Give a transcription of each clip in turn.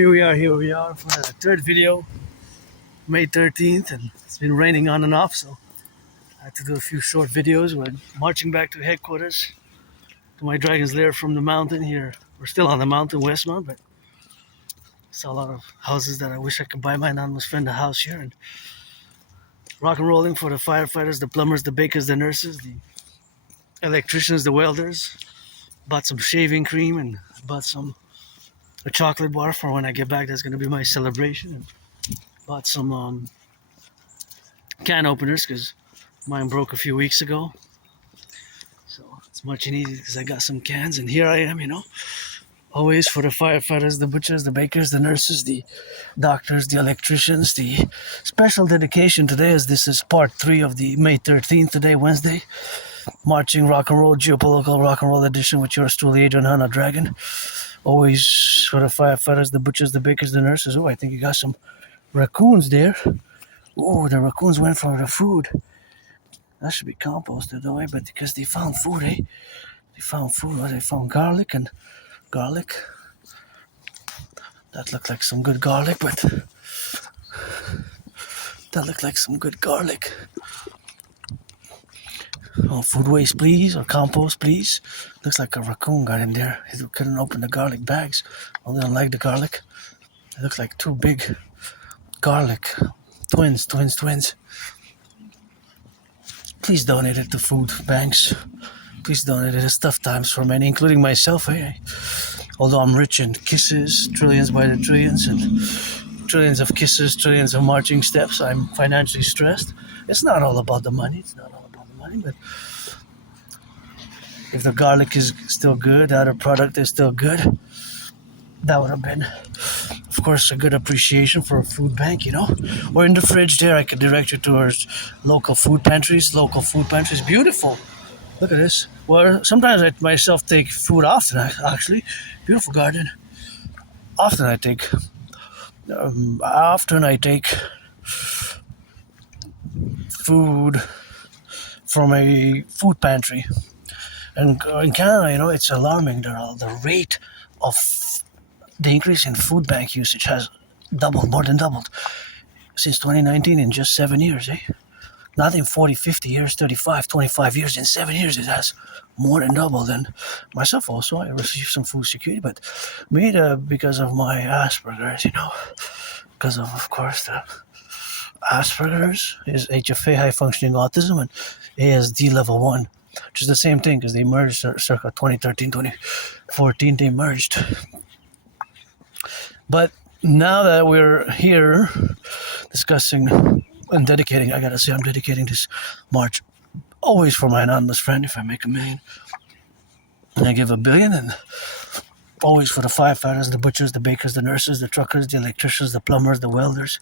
Here we are for the third video, May 13th, and it's been raining on and off, so I had to do a few short videos. We're marching back to headquarters, to my dragon's lair from the mountain here. We're still on the mountain, Westmount, but saw a lot of houses that I wish I could buy my anonymous friend a house here, and rock and rolling for the firefighters, the plumbers, the bakers, the nurses, the electricians, the welders. Bought some shaving cream and bought a chocolate bar for when I get back. That's going to be my celebration. And bought some can openers because mine broke a few weeks ago. So it's much needed because I got some cans. And here I am, always for the firefighters, the butchers, the bakers, the nurses, the doctors, the electricians. The special dedication today is this is part 3 of the May 13th today, Wednesday. Marching rock and roll, geopolitical rock and roll edition with yours truly, Adrian Hanna Dragon. Always for the firefighters, the butchers, the bakers, the nurses. Oh, I think you got some raccoons there. Oh, the raccoons went for the food. That should be composted, though, but because they found food, They found food. Well, they found garlic. That looked like some good garlic, Oh, food waste, please, or compost, please. Looks like a raccoon got in there. He couldn't open the garlic bags. Well, they don't like the garlic. It looks like 2 big garlic twins. Please donate it to food banks. Please donate it. It's tough times for many, including myself. Although I'm rich in kisses, trillions by the trillions, and trillions of kisses, trillions of marching steps, I'm financially stressed. It's not all about the money. But if the garlic is still good, the other product is still good, that would have been, of course, a good appreciation for a food bank, Or in the fridge there, I could direct you towards local food pantries. Beautiful. Look at this. Well, sometimes I myself take food often, actually. Beautiful garden. Often I take food from a food pantry. And in Canada, it's alarming. The rate of the increase in food bank usage has more than doubled since 2019 in just 7 years, Not in 40, 50 years, 35, 25 years. In 7 years, it has more than doubled. And myself also, I received some food security, but me, because of my Asperger's, because of course, the Asperger's is HFA, high functioning autism, and ASD level 1, which is the same thing because they merged circa 2013, 2014, they merged. But now that we're here discussing and dedicating, I gotta say, I'm dedicating this march always for my anonymous friend. If I make $1 million and I give $1 billion, and always for the firefighters, the butchers, the bakers, the nurses, the truckers, the electricians, the plumbers, the welders,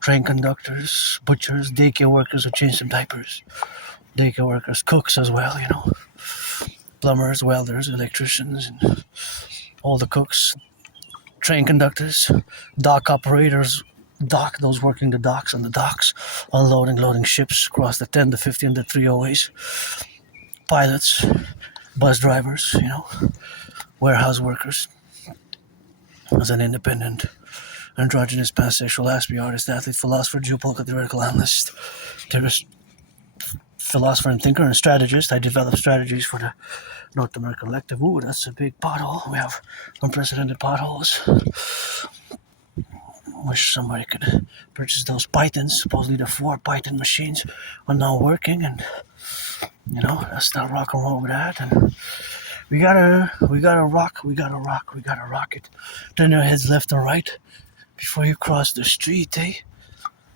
train conductors, butchers, daycare workers who change some diapers, daycare workers, cooks as well, plumbers, welders, electricians, and all the cooks, train conductors, dock operators, those working the docks on the docks, unloading, loading ships across the 10, the 50, and the 308s, pilots, bus drivers, warehouse workers. As an independent, androgynous, pansexual, Aspiesque artist, athlete, philosopher, geopolitical theoretical analyst, theorist, philosopher and thinker, and strategist, I develop strategies for the North American Collectif. Ooh, that's a big pothole. We have unprecedented potholes. Wish somebody could purchase those Pythons. Supposedly the 4 Python machines are now working, and let's not rock and roll with that. And we gotta rock it. Turn your heads left and right before you cross the street,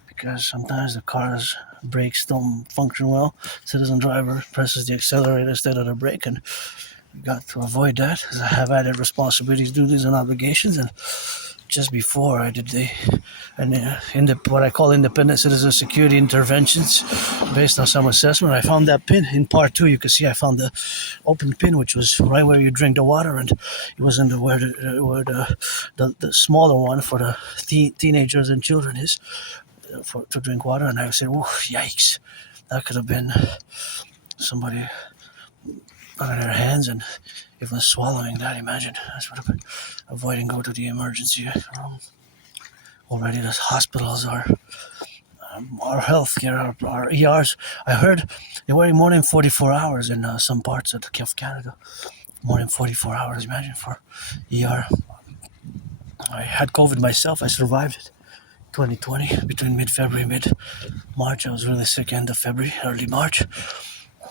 because sometimes the car's brakes don't function well. Citizen driver presses the accelerator instead of the brake, and we got to avoid that, because I have added responsibilities, duties, and obligations. And just before I did what I call independent citizen security interventions based on some assessment, I found that pin in part 2. You can see I found the open pin, which was right where you drink the water, and it was under where the smaller one for the teenagers and children is to drink water. And I said, "Oh, yikes! That could have been somebody on their hands and Even swallowing that, imagine. That's what I'm avoiding go to the emergency room. Already the hospitals are our healthcare, our ERs. I heard they're wearing more than 44 hours in some parts of Canada. More than 44 hours, imagine, for ER. I had COVID myself. I survived it. 2020, between mid-February and mid-March. I was really sick end of February, early March.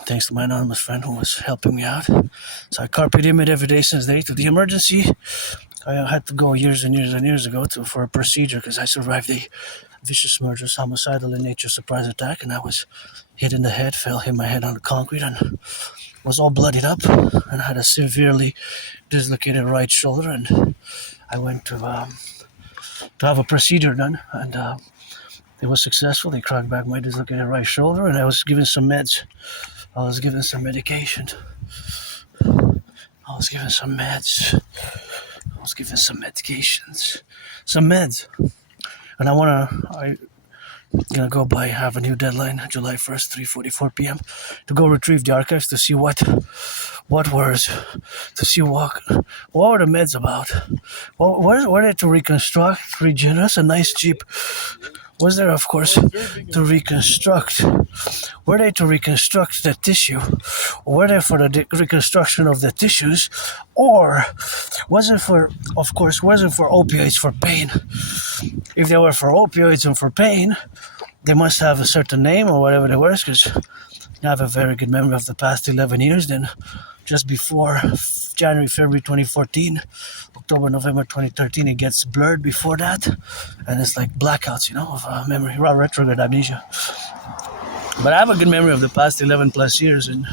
Thanks to my anonymous friend who was helping me out. So I carpe diem it every day since day to the emergency. I had to go years and years and years ago for a procedure because I survived a vicious murderous homicidal in nature surprise attack, and I was hit in the head, hit my head on the concrete, and was all bloodied up, and I had a severely dislocated right shoulder, and I went to have a procedure done, and it was successful. They cracked back my dislocated right shoulder, and I was given some meds. I was given some medication. I was given some meds. I was given some medications. Some meds. And I'm gonna go by, have a new deadline, July 1st, 3:44 p.m. to go retrieve the archives to see what was, to see what were the meds about. Were they to reconstruct, regenerate a nice cheap? Was there, of course, to reconstruct? Were they to reconstruct the tissue? Or were they for the reconstruction of the tissues? Or was it for opioids for pain? If they were for opioids and for pain, they must have a certain name or whatever they were, because I have a very good memory of the past 11 years. Then just before January, February 2014, October, November 2013, it gets blurred before that, and it's like blackouts, of memory, retrograde amnesia. But I have a good memory of the past 11 plus years, and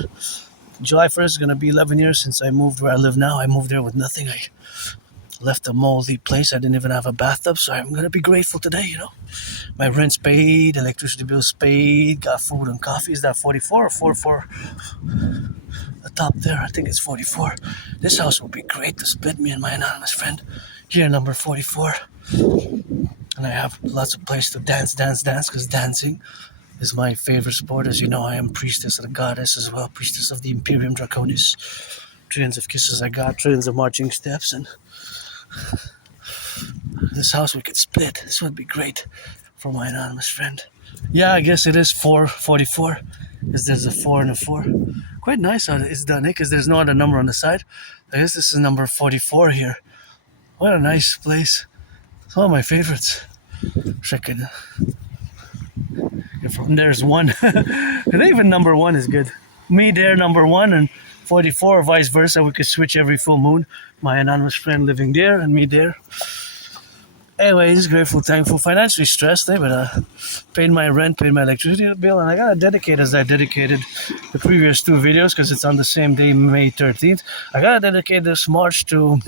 July 1st is going to be 11 years since I moved where I live now. I moved there with nothing. I left a moldy place. I didn't even have a bathtub, so I'm going to be grateful today, My rent's paid, electricity bill's paid, got food and coffee. Is that 44 or 44? The top there, I think it's 44. This house would be great to split, me and my anonymous friend. Here, number 44. And I have lots of place to dance, because dancing is my favorite sport. As you know, I am priestess of the goddess as well, priestess of the Imperium Draconis. Trillions of kisses I got, trillions of marching steps, and this house we could split. This would be great for my anonymous friend. Yeah, I guess it is 444, because there's a 4 and a 4. Quite nice how it's done, because there's no other number on the side. I guess this is number 44 here. What a nice place. It's one of my favorites. Freaking. From there's 1. And even number 1 is good. Me there, number 1, and 44, or vice versa. We could switch every full moon. My anonymous friend living there, and me there. Anyways, grateful, thankful, financially stressed, but paid my rent, paid my electricity bill, and I gotta dedicate, as I dedicated the previous 2 videos, because it's on the same day, May 13th. I gotta dedicate this March to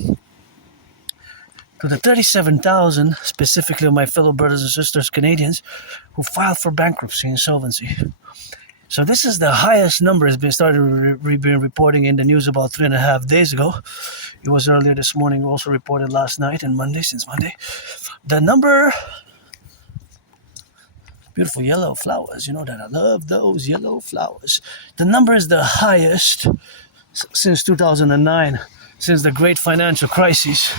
the 37,000, specifically of my fellow brothers and sisters Canadians, who filed for bankruptcy, insolvency. So this is the highest number. It's been started been reporting in the news about 3.5 days ago. It was earlier this morning, also reported last night and since Monday. The number, beautiful yellow flowers, you know that I love those yellow flowers. The number is the highest since 2009, since the great financial crisis.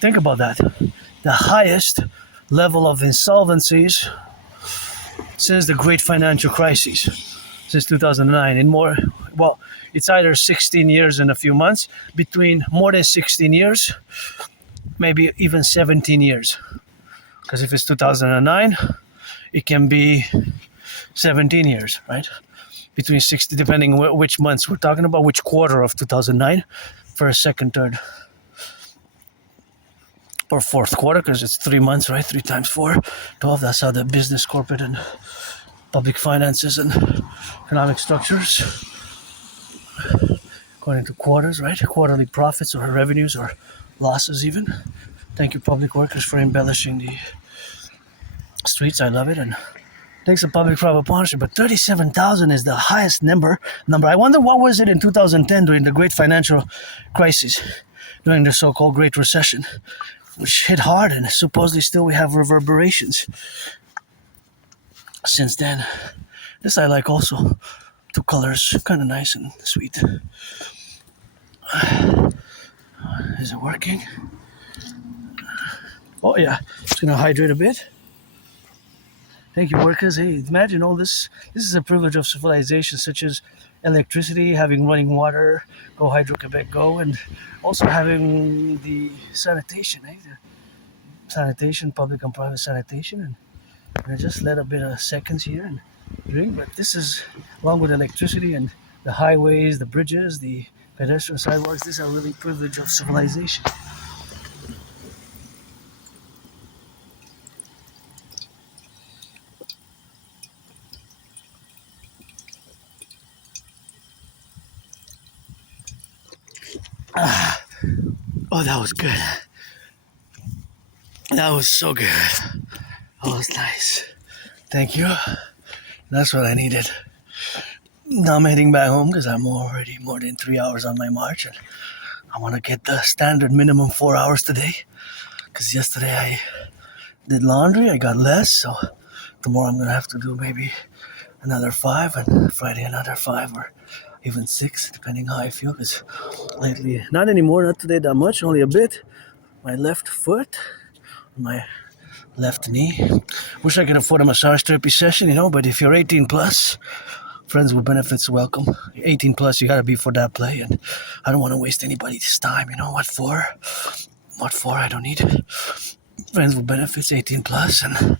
Think about that. The highest level of insolvencies since the great financial crisis, since 2009. It's either 16 years and a few months, between more than 16 years, maybe even 17 years. Because if it's 2009, it can be 17 years, right? Between 60, depending which months we're talking about, which quarter of 2009, first, second, third, or fourth quarter, because it's 3 months, right? 3 times 4, 12. That's how the business, corporate, and public finances and economic structures, according to quarters, right? Quarterly profits or revenues or losses even. Thank you, public workers, for embellishing the streets. I love it. And thanks to public-private partnership. But 37,000 is the highest number. I wonder what was it in 2010 during the great financial crisis, during the so-called Great Recession, which hit hard, and supposedly still we have reverberations since then. This I like also. 2 colors, kind of nice and sweet. Is it working? Oh yeah, just gonna hydrate a bit. Thank you, workers. Hey, imagine all this. This is a privilege of civilization, such as electricity, having running water, go Hydro-Quebec, go, and also having the sanitation, eh? The sanitation, public and private sanitation, and I just let a bit of seconds here and drink. But this is, along with electricity and the highways, the bridges, the pedestrian sidewalks, this is a really privilege of civilization. Oh, that was good. That was so good. That was nice. Thank you. That's what I needed. Now I'm heading back home because I'm already more than 3 hours on my march, and I want to get the standard minimum 4 hours today. Because yesterday I did laundry, I got less, so tomorrow I'm gonna have to do maybe another 5, and Friday another 5 or even 6, depending how I feel. Because lately, not anymore, not today that much, only a bit. My left foot, my left knee. Wish I could afford a massage therapy session, but if you're 18 plus, friends with benefits welcome. 18 plus, you gotta be for that play, and I don't want to waste anybody's time. What for? What for? I don't need it. Friends with benefits, 18 plus, and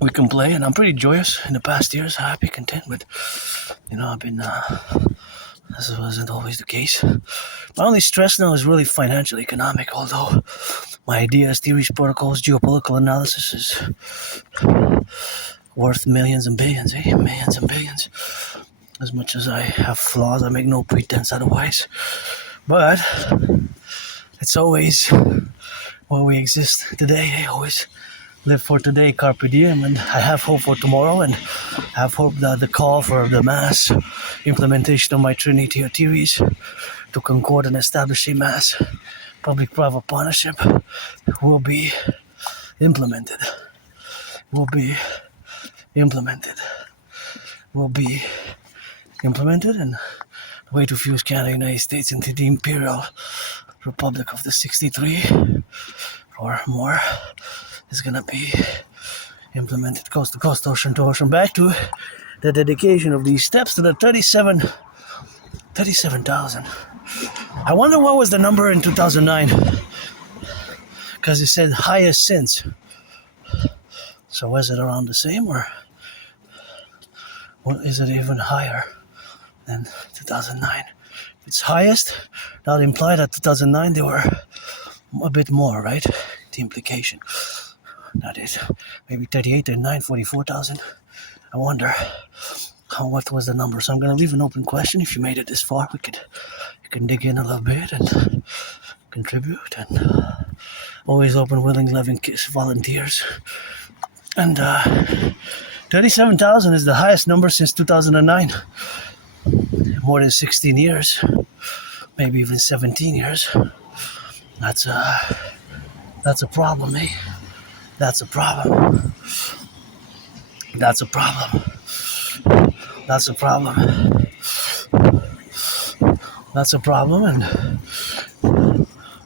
we can play. And I'm pretty joyous in the past years, happy, content. But I've been. This wasn't always the case. My only stress now is really financial, economic. Although my ideas, theories, protocols, geopolitical analysis is worth millions and billions, millions and billions. As much as I have flaws, I make no pretense otherwise. But it's always where we exist today. I always live for today, carpe diem, and I have hope for tomorrow, and I have hope that the call for the mass implementation of my Trinity theories to concord and establish a mass public-private partnership will be implemented. Will be implemented, and the way to fuse Canada and the United States into the Imperial Republic of the 63 or more is gonna be implemented coast to coast, ocean to ocean. Back to the dedication of these steps to the 37,000. I wonder what was the number in 2009, because it said highest since. So was it around the same, or what, is it even higher than 2009? If it's highest, that would imply that 2009 they were a bit more, right? The implication. That is maybe 38, 39, 44,000. I wonder what was the number. So I'm going to leave an open question. If you made it this far, you can dig in a little bit and contribute. And always open, willing, loving volunteers. And 37,000 is the highest number since 2009. More than 16 years, maybe even 17 years. That's a problem, eh? That's a problem. That's a problem. That's a problem. That's a problem, and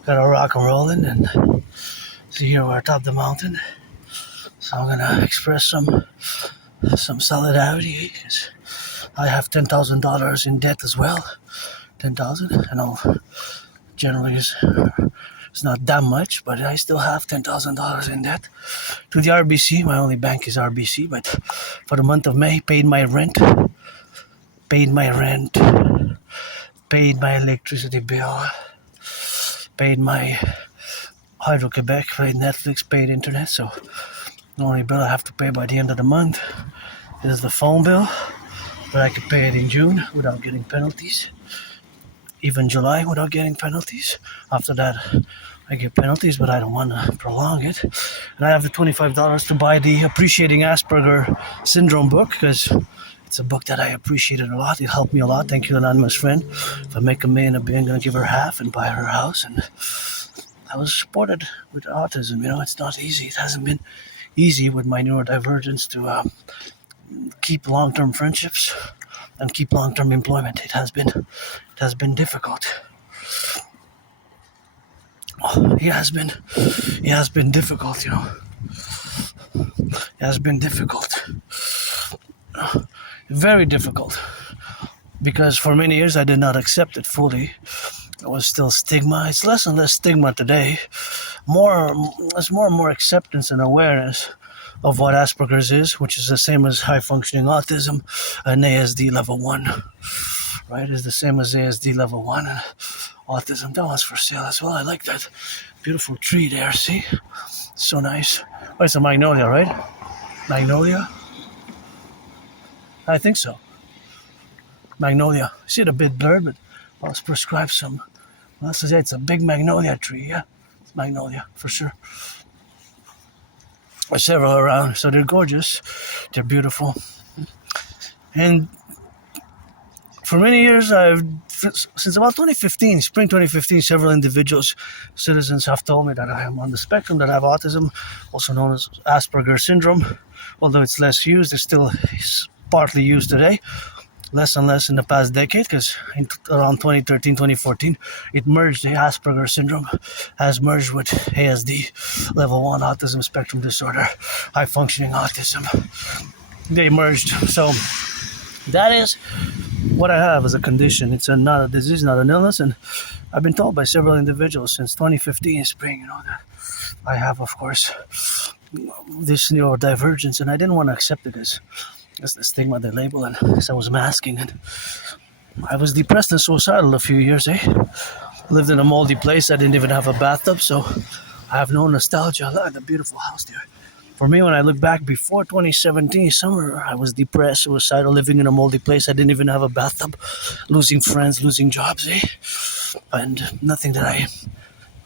gotta rock and rollin', and see here we're atop the mountain. So I'm gonna express some solidarity, because I have $10,000 in debt as well. 10,000. I know generally it's not that much, but I still have $10,000 in debt to the RBC. My only bank is RBC, but for the month of May, paid my rent, paid my electricity bill, paid my Hydro-Quebec, paid Netflix, paid internet. So the only bill I have to pay by the end of the month is the phone bill, but I could pay it in June without getting penalties. Even July without getting penalties. After that, I get penalties, but I don't want to prolong it. And I have the $25 to buy the Appreciating Asperger Syndrome book, because it's a book that I appreciated a lot. It helped me a lot. Thank you, anonymous friend. If I make $1 million, I'm going to give her half and buy her house. And I was supported with autism. It's not easy. It hasn't been easy with my neurodivergence to keep long-term friendships and keep long-term employment. It has been difficult. he has been difficult, It has been difficult, very difficult, because for many years I did not accept it fully. It was still stigma. It's less and less stigma today. There's more and more acceptance and awareness of what Asperger's is, which is the same as high functioning autism and ASD level 1. Right? It's the same as ASD level 1 and autism. That one's for sale as well. I like that beautiful tree there, see? So nice. Oh, it's a magnolia, right? Magnolia? I think so. Magnolia. I see it a bit blurred, but I'll prescribe some. Well, says it's a big magnolia tree, yeah. It's magnolia, for sure. There's several around, so they're gorgeous. They're beautiful. And for many years, since about 2015, spring 2015, several individuals, citizens have told me that I am on the spectrum, that I have autism, also known as Asperger's syndrome. Although it's less used, it's still partly used today. Less and less in the past decade, because around 2013, 2014, it merged. The Asperger's syndrome has merged with ASD, level 1 autism spectrum disorder, high functioning autism. They merged. So that is what I have as a condition. It's not a disease, not an illness, and I've been told by several individuals since 2015 spring, that I have, of course, this neurodivergence, and I didn't want to accept it as the stigma they label, and so I was masking it. I was depressed and suicidal a few years, Lived in a moldy place. I didn't even have a bathtub, so I have no nostalgia. Look at the beautiful house there. For me, when I look back before 2017 summer, I was depressed, suicidal, living in a moldy place. I didn't even have a bathtub, losing friends, losing jobs, and nothing that I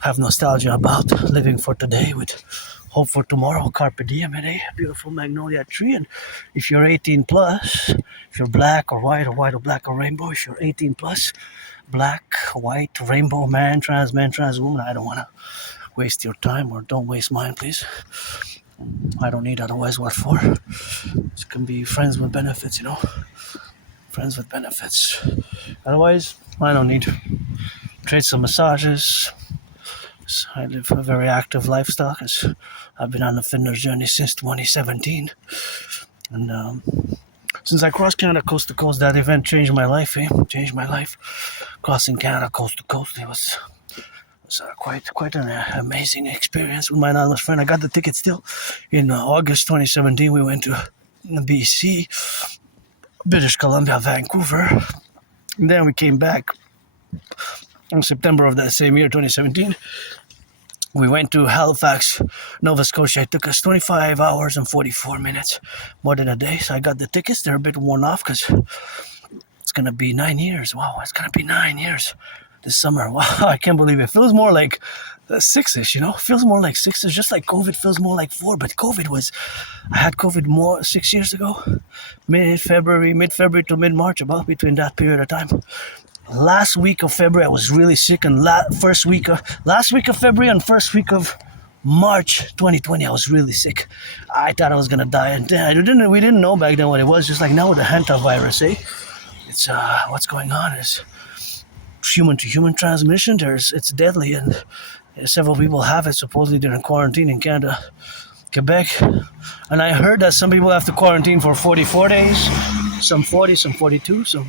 have nostalgia about. Living for today with hope for tomorrow, carpe diem, beautiful magnolia tree. And if you're 18 plus, if you're black or white or black or rainbow, if you're 18 plus, black, white, rainbow, man, trans woman, I don't want to waste your time, or don't waste mine, please. I don't need, otherwise what for? It can be friends with benefits, friends with benefits. Otherwise, I don't need. Trade some massages. I live a very active lifestyle, because I've been on a fitness journey since 2017. And since I crossed Canada coast to coast, that event changed my life, Changed my life. Crossing Canada coast to coast, it was quite an amazing experience with my anonymous friend. I got the ticket still. In August 2017, we went to BC, British Columbia, Vancouver. And then we came back in September of that same year, 2017. We went to Halifax, Nova Scotia. It took us 25 hours and 44 minutes, more than a day. So I got the tickets. They're a bit worn off, because it's going to be 9 years. Wow, it's going to be 9 years this summer. Wow, I can't believe it. It feels more like 6-ish, It feels more like 6. It's just like COVID feels more like 4. But I had COVID more 6 years ago, mid-February to mid-March, about between that period of time. Last week of February, I was really sick, and last week of February and first week of March 2020, I was really sick. I thought I was gonna die, and we didn't know back then what it was. Just like now with the hantavirus, it's what's going on is human to human transmission. It's deadly, and several people have it. Supposedly they're in quarantine in Canada, Quebec, and I heard that some people have to quarantine for 44 days, some 40, some 42. So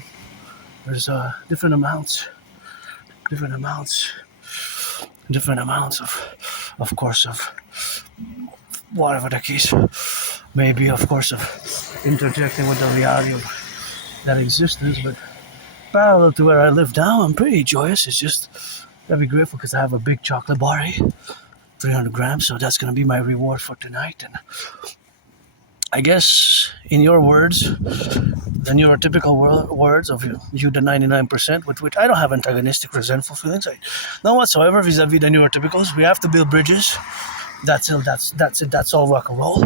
there's different amounts of course, of whatever the case may be, of course, of interjecting with the reality of that existence. But parallel to where I live now, I'm pretty joyous. It's just, I'll be grateful because I have a big chocolate bar, 300 grams, so that's going to be my reward for tonight. And I guess, in your words, the neurotypical words of you, the 99%, with which I don't have antagonistic, resentful feelings. None whatsoever vis-a-vis the neurotypicals. We have to build bridges. That's it. That's all rock and roll.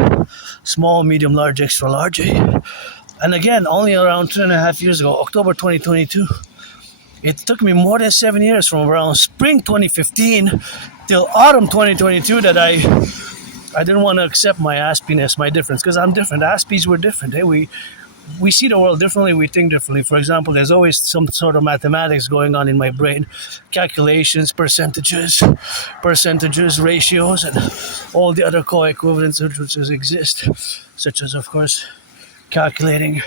Small, medium, large, extra large. And again, only around 2.5 years ago, October 2022, it took me more than 7 years, from around spring 2015 till autumn 2022, that I didn't want to accept my Aspiesque, my difference, because I'm different. Aspies were different. We we see the world differently, we think differently. For example, there's always some sort of mathematics going on in my brain, calculations, percentages, ratios, and all the other co-equivalents which exist, such as, of course, calculating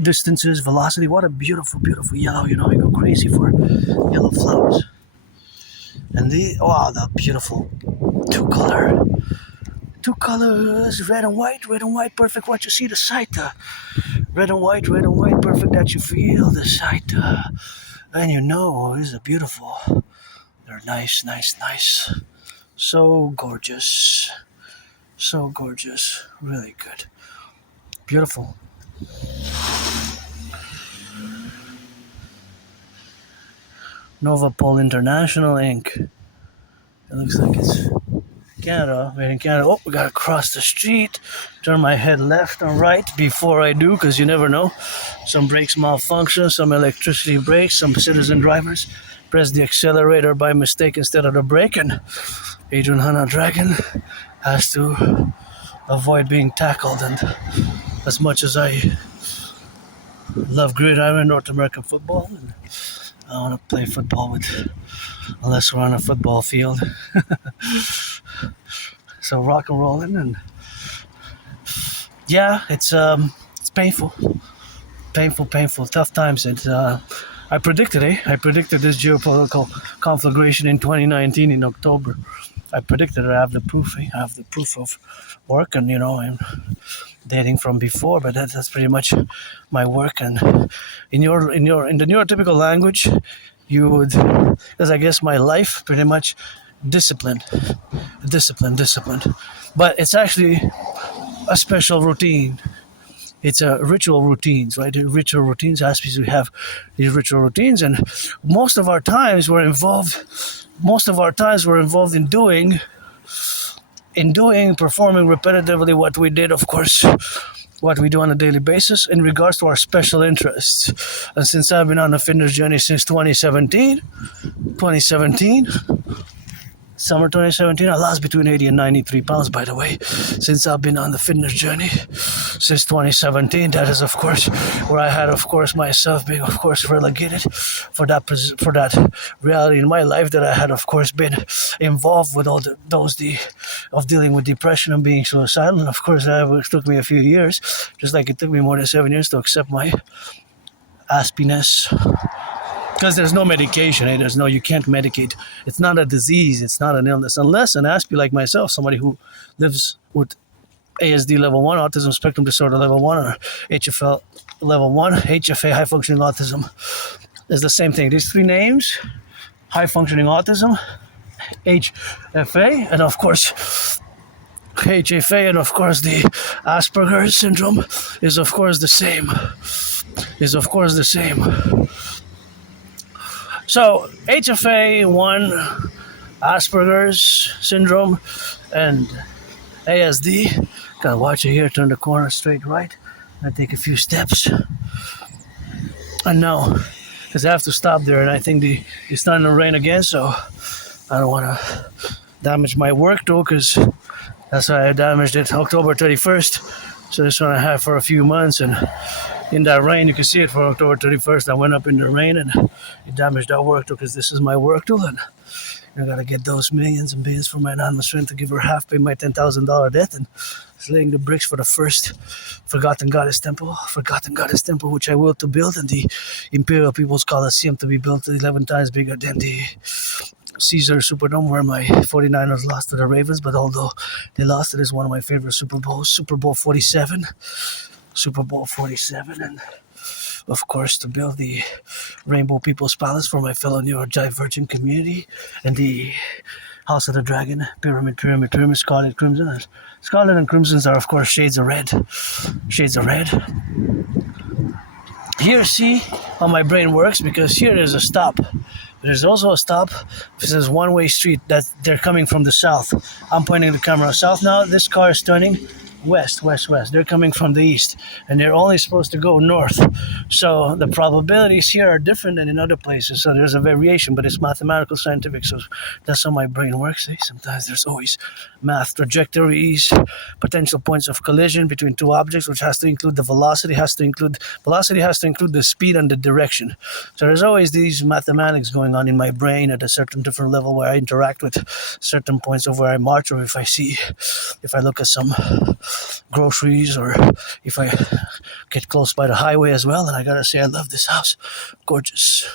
distances, velocity. What a beautiful, beautiful yellow. You know, I go crazy for yellow flowers. And the beautiful two colors, red and white, perfect. What you see, the sight, red and white, perfect. That you feel the sight, and you know, these are beautiful. They're nice. So gorgeous, really good, beautiful. Nova Pole International Inc. It looks like it's Canada. We're in Canada. Oh, we gotta cross the street. Turn my head left and right before I do, because you never know. Some brakes malfunction, some electricity breaks, some citizen drivers press the accelerator by mistake instead of the brake, and Adrian Hanna Dragon has to avoid being tackled. And as much as I love gridiron North American football, and I want to play football unless we're on a football field. So rock and rolling, and yeah, it's painful, tough times. And I predicted this geopolitical conflagration in 2019 in October. I predicted it. I have the proof. I have the proof of work, and I'm dating from before, but that's pretty much my work. And in the neurotypical language, you would, because I guess my life pretty much discipline. But it's actually a special routine. It's a ritual routines, right? Ritual routines. Aspiesque, we have these ritual routines, and most of our times we're involved in performing repetitively what we did, of course, what we do on a daily basis in regards to our special interests. And since I've been on the fitness journey since 2017, summer 2017, I lost between 80 and 93 pounds, by the way, since I've been on the fitness journey since 2017. That is, of course, where I had, of course, myself being, of course, relegated for that reality in my life, that I had, of course, been involved with all of dealing with depression and being suicidal. And, of course, it took me a few years, just like it took me more than 7 years to accept my Aspiesque. Because there's no medication, you can't medicate. It's not a disease, it's not an illness. Unless an Aspie like myself, somebody who lives with ASD level 1, autism spectrum disorder level 1, or HFL level 1, HFA, high functioning autism, is the same thing. These three names, high functioning autism, HFA, and of course, HFA, and of course the Asperger's syndrome is of course the same. So HFA1, Asperger's syndrome, and ASD. Gotta watch it here. Turn the corner straight right. I take a few steps. And now, because I have to stop there, and I think it's starting to rain again, so I don't want to damage my work though, because that's why I damaged it October 31st. So this one I had for a few months, and in that rain, you can see it for October 31st. I went up in the rain and it damaged that work tool, because this is my work tool, and I gotta get those millions and billions from my anonymous friend to give her half, pay my $10,000 debt, and laying the bricks for the first Forgotten Goddess Temple, which I will to build, and the Imperial People's Coliseum to be built 11 times bigger than the Caesar Superdome, where my 49ers lost to the Ravens. But although they lost, it is one of my favorite Super Bowls, Super Bowl 47, and of course to build the Rainbow People's Palace for my fellow neurodivergent community, and the House of the Dragon, pyramid, Scarlet, Crimson. Scarlet and Crimsons are, of course, shades of red. Here, see how my brain works, because here there's a stop. There's also a stop. This is one-way street that they're coming from the south. I'm pointing the camera south now. This car is turning west. They're coming from the east, and they're only supposed to go north. So the probabilities here are different than in other places. So there's a variation, but it's mathematical, scientific. So that's how my brain works. Sometimes there's always math trajectories, potential points of collision between two objects, which has to include the velocity, has to include the speed and the direction. So there's always these mathematics going on in my brain at a certain different level where I interact with certain points of where I march, or if I look at some groceries, or if I get close by the highway as well. And I gotta say, I love this house. Gorgeous.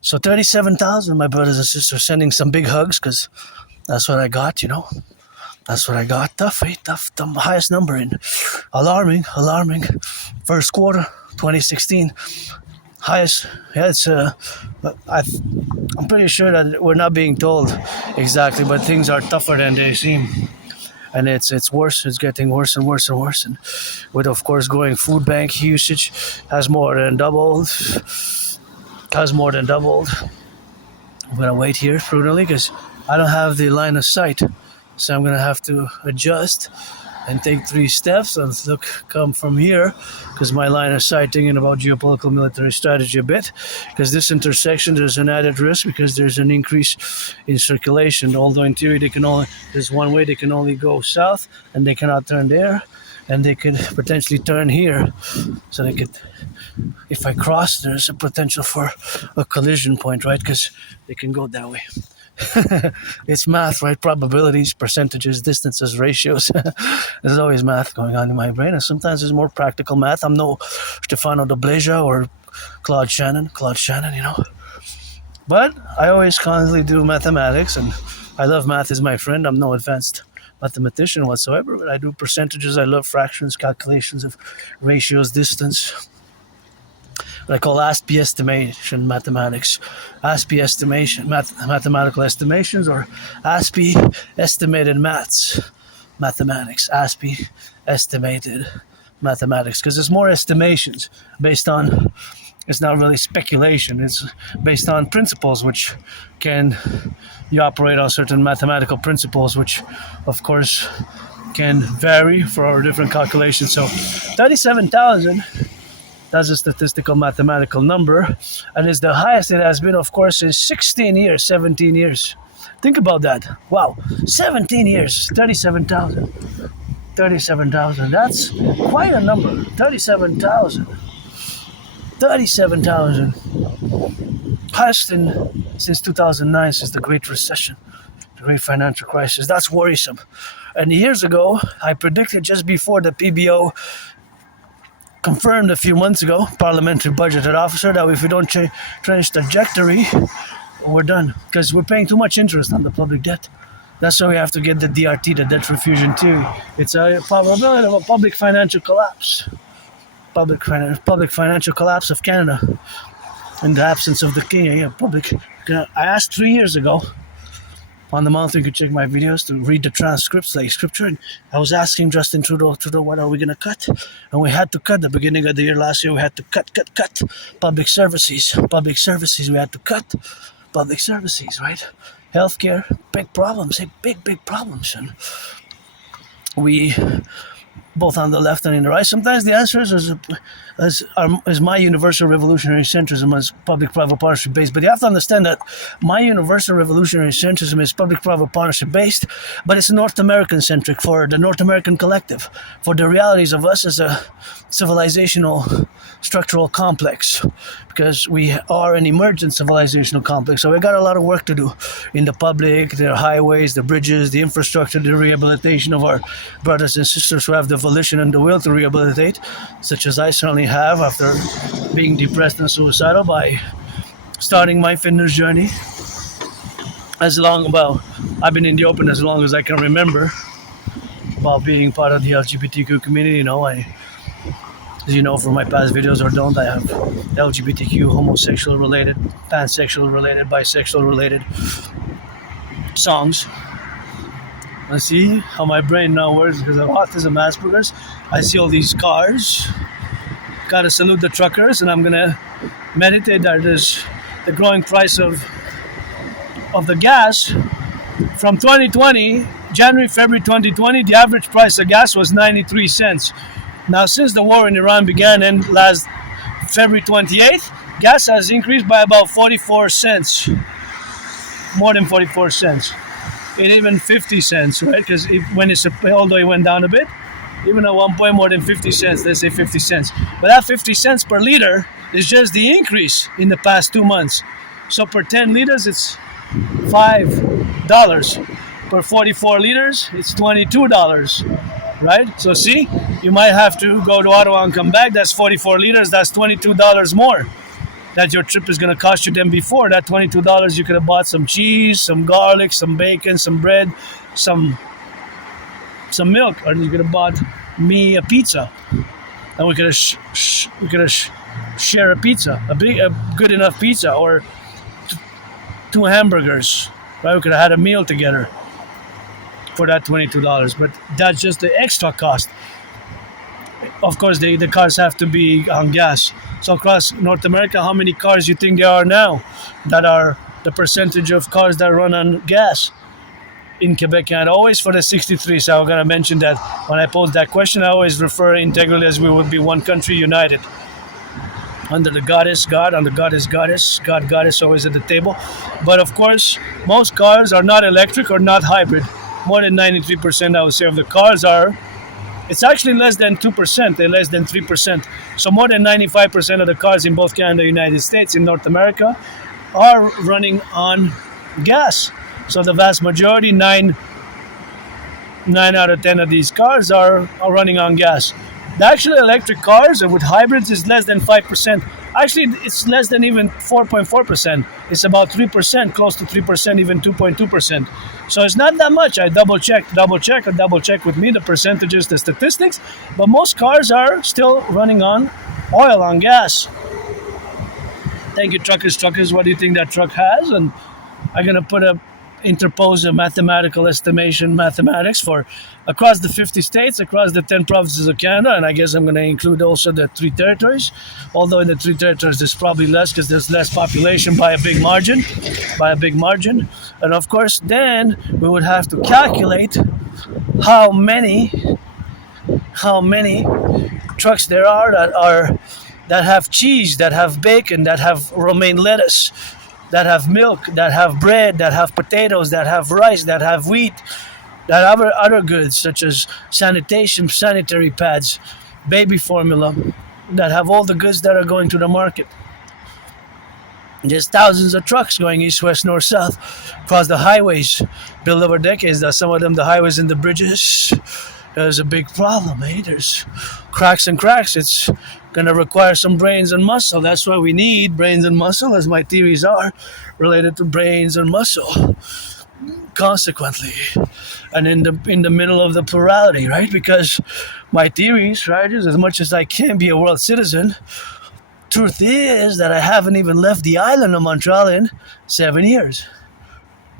So 37,000, my brothers and sisters, sending some big hugs, because that's what I got, That's what I got. Tough, the highest number in alarming. First quarter, 2016. Highest. Yeah, it's I'm pretty sure that we're not being told exactly, but things are tougher than they seem. And it's worse. It's getting worse and worse. And with, of course, growing food bank usage has more than doubled. I'm gonna wait here prudently because I don't have the line of sight, so I'm gonna have to adjust and take 3 steps and come from here, because my line of sight, thinking about geopolitical military strategy a bit, because this intersection there's an added risk because there's an increase in circulation. Although in theory there's one way, they can only go south and they cannot turn there, and they could potentially turn here. So they could, if I cross, there's a potential for a collision point, right? Because they can go that way. It's math, right? Probabilities, percentages, distances, ratios. There's always math going on in my brain, and sometimes there's more practical math. I'm no Stefano de Bleja or Claude Shannon, But I always constantly do mathematics, and I love math as my friend. I'm no advanced mathematician whatsoever, but I do percentages. I love fractions, calculations of ratios, distance. What I call Aspiesque estimation mathematics. Aspiesque estimation, mathematical estimations, or Aspiesque estimated mathematics. Aspiesque estimated mathematics, because there's more estimations based on, it's not really speculation, it's based on principles which you operate on certain mathematical principles, which of course can vary for our different calculations. So 37,000, that's a statistical mathematical number, and it's the highest it has been, of course, in 17 years. Think about that. Wow, 17 years, 37,000. 37,000, that's quite a number. 37,000. Highest since 2009, since the Great Recession, the Great Financial Crisis. That's worrisome. And years ago, I predicted, just before the PBO confirmed a few months ago, Parliamentary Budgeted Officer, that if we don't change trajectory, we're done. Because we're paying too much interest on the public debt. That's why we have to get the DRT, the debt refusion too. It's a probability of a public financial collapse. Public financial collapse of Canada in the absence of the king. Public. I asked 3 years ago on the mountain, you could check my videos to read the transcripts like scripture, and I was asking Justin Trudeau, what are we going to cut? And we had to cut. The beginning of the year last year, we had to cut public services, we had to cut public services, right? Healthcare, big problems, big problems. And we, both on the left and in the right, sometimes the answer is my universal revolutionary centrism as public-private partnership based. But you have to understand that my universal revolutionary centrism is public-private partnership based, but it's North American centric, for the North American collective, for the realities of us as a civilizational structural complex, because we are an emergent civilizational complex. So we got a lot of work to do in the public, the highways, the bridges, the infrastructure, the rehabilitation of our brothers and sisters who have the volition and the will to rehabilitate, such as I certainly have after being depressed and suicidal by starting my fitness journey. I've been in the open as long as I can remember about being part of the LGBTQ community. As you know from my past videos, or don't, I have LGBTQ, homosexual related, pansexual related, bisexual related songs. And see how my brain now works because of autism, Asperger's. I see all these cars. Gotta salute the truckers, and I'm gonna meditate that there's the growing price of the gas from 2020, January, February 2020, the average price of gas was 93 cents. Now, since the war in Iran began and last February 28th, gas has increased by about 44 cents, more than 44 cents. It even 50 cents, right? Because although it went down a bit, even at one point more than 50 cents, let's say 50 cents. But that 50 cents per liter is just the increase in the past 2 months. So per 10 liters, it's $5. Per 44 liters, it's $22, right? So see, you might have to go to Ottawa and come back. That's 44 liters, that's $22 more that your trip is going to cost you than before. That $22, you could have bought some cheese, some garlic, some bacon, some bread, some milk, or you could have bought me a pizza, and we could have share a pizza, a good enough pizza, or two hamburgers, right? We could have had a meal together for that $22, but that's just the extra cost. Of course, the cars have to be on gas. So across North America, how many cars do you think there are now that are the percentage of cars that run on gas in Quebec, Canada? Always for the 63. So I'm going to mention that when I pose that question, I always refer integrally as we would be one country united. Under the goddess, God, under goddess, goddess, God, goddess, always at the table. But of course, most cars are not electric or not hybrid. More than 93%, I would say, of the cars are. It's actually less than 2%, they're less than 3%. So more than 95% of the cars in both Canada and the United States, in North America, are running on gas. So the vast majority, 9 out of 10 of these cars are running on gas. The actual electric cars with hybrids is less than 5%. Actually, it's less than even 4.4%. It's about 3%, close to 3%, even 2.2%. So it's not that much. I double check with me the percentages, the statistics. But most cars are still running on oil, on gas. Thank you, truckers. What do you think that truck has? And I'm going to interpose a mathematical estimation, mathematics for across the 50 states, across the 10 provinces of Canada, and I guess I'm going to include also the 3 territories, although in the 3 territories there's probably less because there's less population by a big margin, and of course then we would have to calculate how many trucks there are that have cheese, that have bacon, that have romaine lettuce, that have milk, that have bread, that have potatoes, that have rice, that have wheat, that have other goods such as sanitation, sanitary pads, baby formula, that have all the goods that are going to the market. There's thousands of trucks going east, west, north, south across the highways built over decades. That some of them, the highways and the bridges, there's a big problem, eh? There's cracks. It's going to require some brains and muscle. That's why we need brains and muscle, as my theories are related to brains and muscle. Consequently, and in the middle of the plurality, right? Because my theories, right, is as much as I can be a world citizen. Truth is that I haven't even left the island of Montreal in 7 years.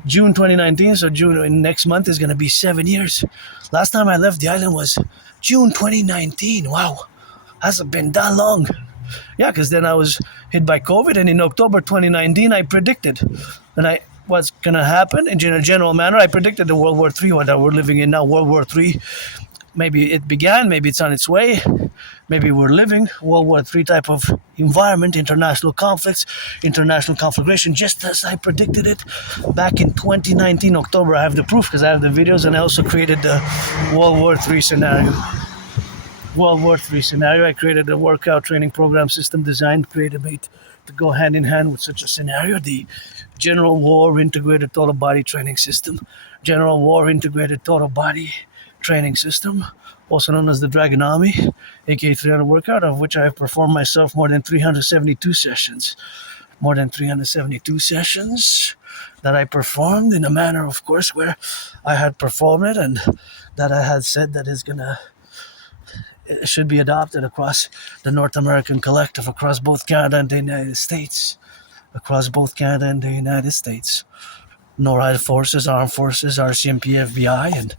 June 2019, so June next month is going to be 7 years. Last time I left the island was June 2019. Wow, hasn't been that long. Yeah, because then I was hit by COVID, and in October 2019 I predicted, what's going to happen in a general manner. I predicted the World War III, that we're living in now, World War III. Maybe it began, maybe it's on its way. Maybe we're living World War III type of environment, international conflicts, international conflagration, just as I predicted it back in 2019, October. I have the proof because I have the videos, and I also created the World War III scenario. I created a workout training program system designed, made to go hand in hand with such a scenario. The General War Integrated Total Body Training System. General War Integrated Total Body Training System, also known as the Dragon Army, aka 300 workout, of which I have performed myself more than 372 sessions. More than 372 sessions that I performed in a manner, of course, where I had performed it and that I had said that it should be adopted across the North American collective, across both Canada and the United States. NORAD forces, armed forces, RCMP, FBI, and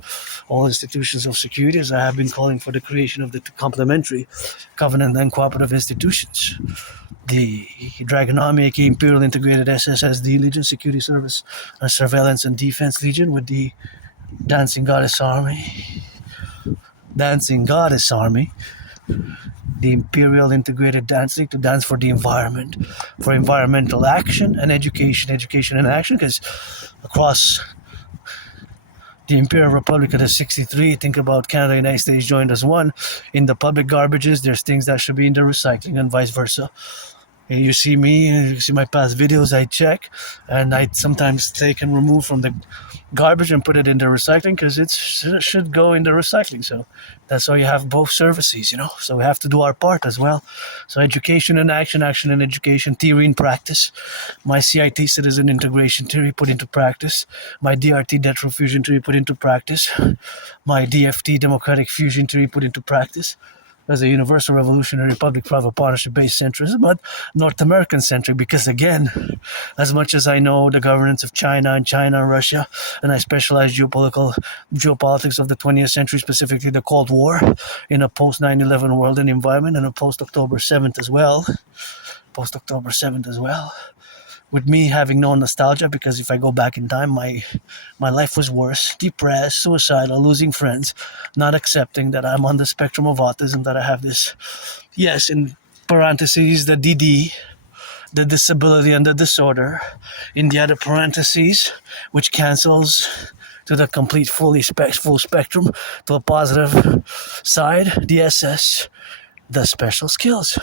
all institutions of security, as I have been calling for the creation of the complementary covenant and cooperative institutions. the Dragon Army, aka Imperial Integrated SSSD Legion, Security Service, and Surveillance and Defense Legion, with the Dancing Goddess Army, the Imperial Integrated Dance League, to dance for the environment, for environmental action and education and action, because across the Imperial Republic of the 63, think about Canada and United States joined as one. In the public garbages, there's things that should be in the recycling and vice versa. And you see me, you see my past videos, I check, and I sometimes take and remove from the garbage and put it in the recycling, because it should go in the recycling. So that's why you have both services, So we have to do our part as well. So education and action and education, theory and practice. My CIT, citizen integration theory, put into practice. My DRT, debt fusion theory, put into practice. My DFT, democratic fusion theory, put into practice. As a universal revolutionary public-private partnership-based centrism, but North American-centric, because again, as much as I know the governance of China and Russia, and I specialize geopolitics of the 20th century, specifically the Cold War, in a post-9/11 world and environment, and a post-October 7th as well, with me having no nostalgia, because if I go back in time, my life was worse, depressed, suicidal, losing friends, not accepting that I'm on the spectrum of autism, that I have this, yes, in parentheses, the dedie, the disability and the disorder, in the other parentheses, which cancels to the complete full spectrum, to a positive side, the SS, the special skills.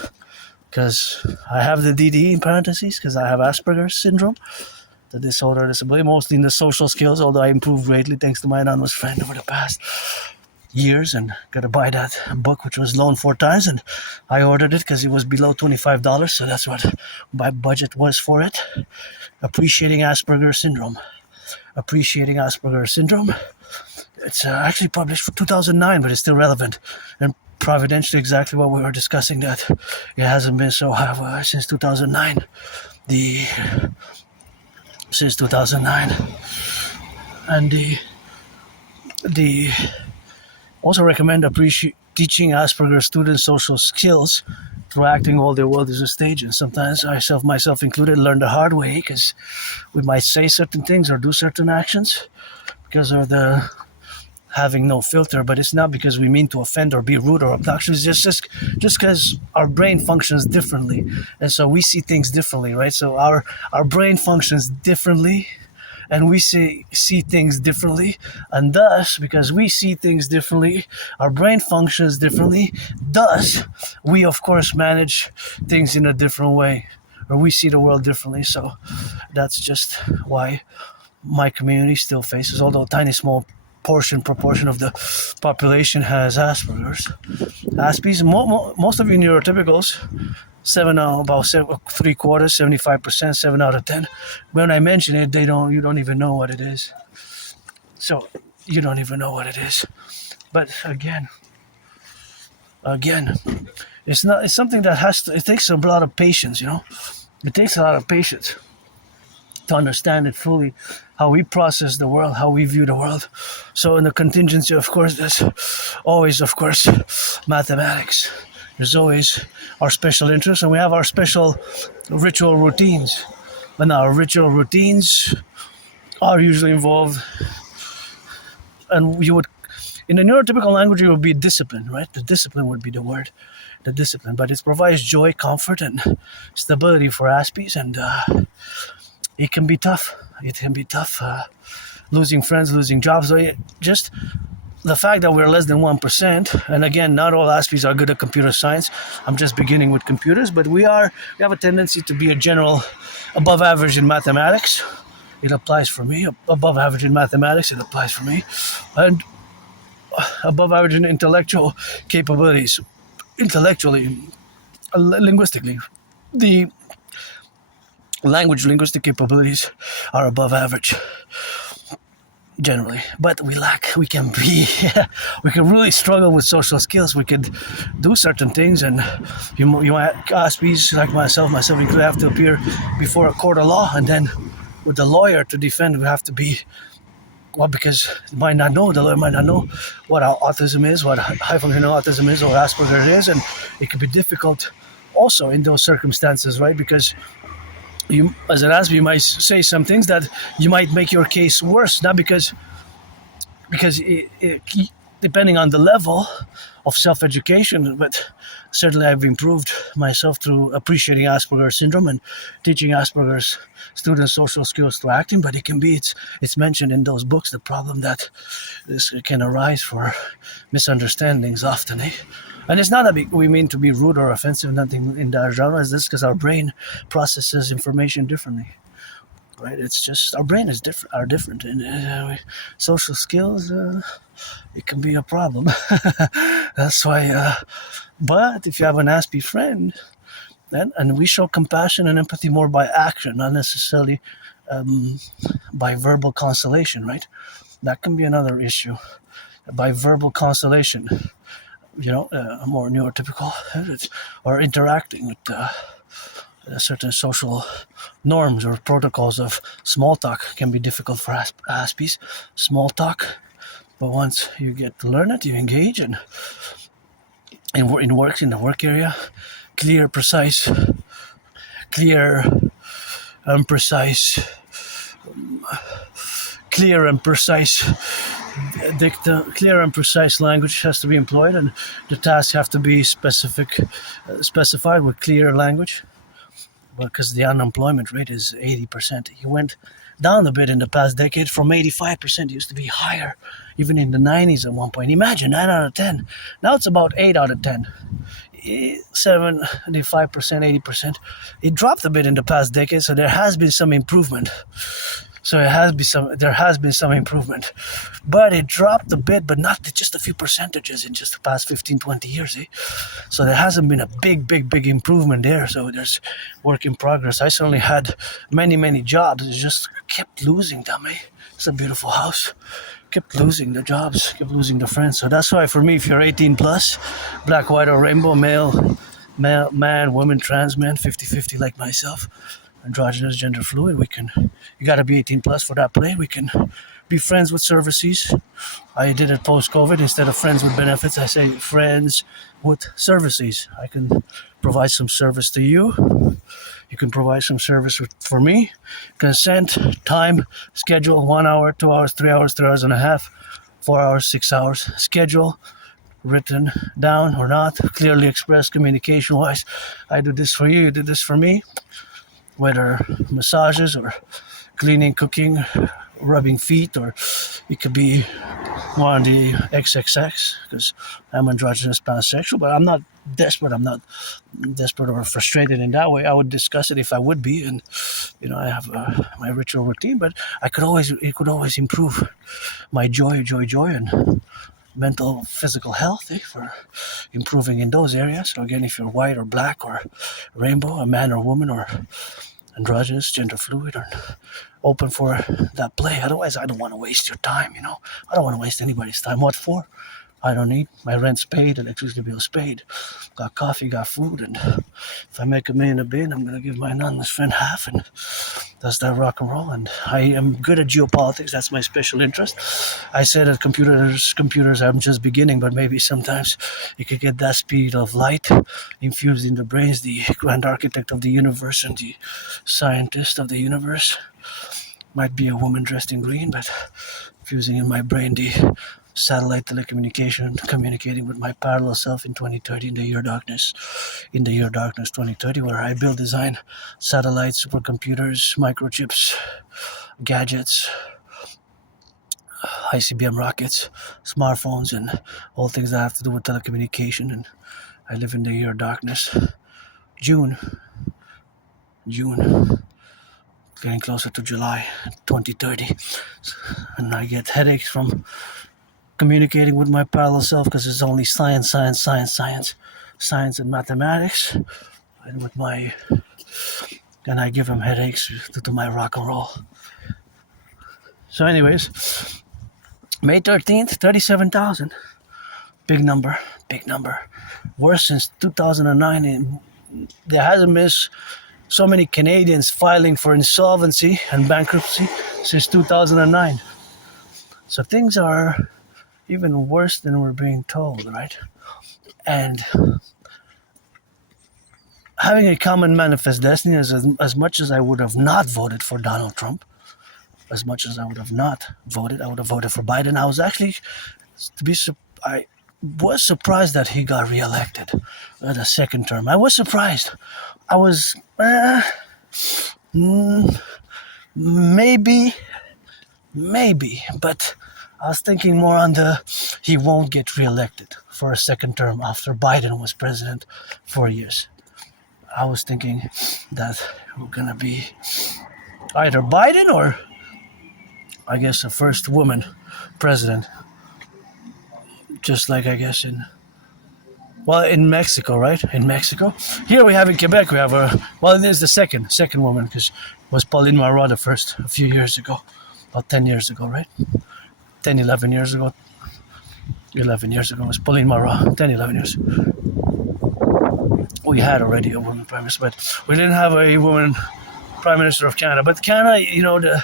Because I have the DD in parentheses, because I have Asperger's syndrome, the disorder, disability, mostly in the social skills, although I improved greatly thanks to my anonymous friend over the past years, and got to buy that book, which was loaned 4 times, and I ordered it because it was below $25, so that's what my budget was for it. Appreciating Asperger's syndrome. It's actually published for 2009, but it's still relevant, and providentially exactly what we were discussing, that it hasn't been so high since 2009. And the also recommend teaching Asperger's students social skills through acting all their world as a stage. And sometimes myself included, learn the hard way, because we might say certain things or do certain actions because of the having no filter, but it's not because we mean to offend or be rude or obnoxious. It's just because our brain functions differently, and so we see things differently, right? So our brain functions differently, and we see things differently, and thus, because we see things differently, our brain functions differently, thus we of course manage things in a different way, or we see the world differently. So that's just why my community still faces, although a tiny small proportion of the population has Asperger's. Aspies, most of you neurotypicals, about 3/4, 75%, 7 out of 10. When I mention it, you don't even know what it is. So you don't even know what it is. But again, it's something that it takes a lot of patience, It takes a lot of patience to understand it fully, how we process the world, how we view the world. So in the contingency, of course, there's always, of course, mathematics. There's always our special interests, and we have our special ritual routines. And our ritual routines are usually involved, and you would, in the neurotypical language, it would be discipline, right? The discipline would be the word, the discipline. But it provides joy, comfort, and stability for Aspies, and it can be tough. Losing friends, losing jobs. So just the fact that we're less than 1%, and again, not all Aspies are good at computer science. I'm just beginning with computers, but we have a tendency to be a general above average in mathematics. It applies for me. Above average in mathematics, it applies for me. And above average in intellectual capabilities. Intellectually, linguistically, the linguistic capabilities are above average generally, but we can really struggle with social skills. We could do certain things, and you Aspies like myself included, have to appear before a court of law, and then with the lawyer to defend, we have to be, well, because the lawyer might not know what autism is, what high functioning autism is, or Asperger is, and it could be difficult also in those circumstances, right? Because you, as an Aspie, you might say some things that you might make your case worse, not because depending on the level of self-education, but certainly I've improved myself through appreciating Asperger's syndrome and teaching Asperger's students social skills through acting. But it can be, it's mentioned in those books, the problem that this can arise for misunderstandings often, eh? And it's not that we mean to be rude or offensive, nothing in that genre. It's just because our brain processes information differently, right? It's just our brain is different, and social skills, it can be a problem. That's why. But if you have an Aspie friend, then and we show compassion and empathy more by action, not necessarily by verbal consolation, right? That can be another issue. By verbal consolation, more neurotypical, or interacting with certain social norms or protocols of small talk can be difficult for Aspies. Small talk, but once you get to learn it, you engage and in the work area, clear, and precise, clear and precise language has to be employed, and the tasks have to be specified with clear language. Because the unemployment rate is 80%. It went down a bit in the past decade from 85%. It used to be higher, even in the 90s at one point. Imagine 9 out of 10. Now it's about 8 out of 10. 75%, 80%. It dropped a bit in the past decade, so there has been some improvement. There has been some improvement, but it dropped a bit, but not just a few percentages in just the past 15, 20 years. So there hasn't been a big improvement there. So there's work in progress. I certainly had many jobs. I just kept losing them. It's a beautiful house. Kept losing the jobs, kept losing the friends. So that's why for me, if you're 18 plus, black, white, or rainbow, male, man, woman, trans man, 50-50 like myself, androgynous, gender fluid, you gotta be 18 plus for that play. We can be friends with services. I did it post-COVID. Instead of friends with benefits, I say friends with services. I can provide some service to you. You can provide some service for me. Consent, time, schedule, 1 hour, 2 hours, 3 hours, 3 hours and a half, 4 hours, 6 hours. Schedule, written down or not, clearly expressed communication-wise. I do this for you, you do this for me. Whether massages or cleaning, cooking, rubbing feet, or it could be more on the XXX, because I'm androgynous pansexual, but I'm not desperate. I'm not desperate or frustrated in that way. I would discuss it if I would be, and I have my ritual routine, but it could always improve my joy, and mental, physical health for improving in those areas. So again, if you're white or black or rainbow, a man or woman, or androgynous, gender fluid, or open for that play. Otherwise, I don't want to waste your time, I don't want to waste anybody's time. What for? I don't need. My rent's paid, electricity bill's paid, got coffee, got food, and if I make $1 million a bin, I'm going to give my anonymous friend half, and that's that rock and roll. And I am good at geopolitics. That's my special interest. I said that computers, I'm just beginning, but maybe sometimes you could get that speed of light infused in the brains, the grand architect of the universe and the scientist of the universe. Might be a woman dressed in green, but fusing in my brain the satellite telecommunication, communicating with my parallel self in 2030, in the year darkness 2030, where I build, design satellites, supercomputers, microchips, gadgets, ICBM rockets, smartphones, and all things that have to do with telecommunication. And I live in the year darkness. June, getting closer to July 2030, and I get headaches from communicating with my parallel self, because it's only science and mathematics, and I give him headaches due to my rock and roll. So anyways, May 13th, 37,000. Big number. Worse since 2009. And there hasn't been so many Canadians filing for insolvency and bankruptcy since 2009. So things are even worse than we're being told, right? And having a common manifest destiny is as much as I would have not voted for Donald Trump, as much as I would have not voted, I would have voted for Biden. I was actually, I was surprised that he got reelected at a second term. I was surprised. I was, maybe, but I was thinking more on he won't get reelected for a second term after Biden was president 4 years. I was thinking that we're gonna be either Biden or, I guess, the first woman president. Just like, I guess, in Mexico, right? In Mexico. Here we have in Quebec, we have it is the second woman, because it was Pauline Marois the first a few years ago. About 10 years ago, right? 11 years ago. 11 years ago was Pauline Marois. 10, 11 years. We had already a woman prime minister, but we didn't have a woman prime minister of Canada. But Canada,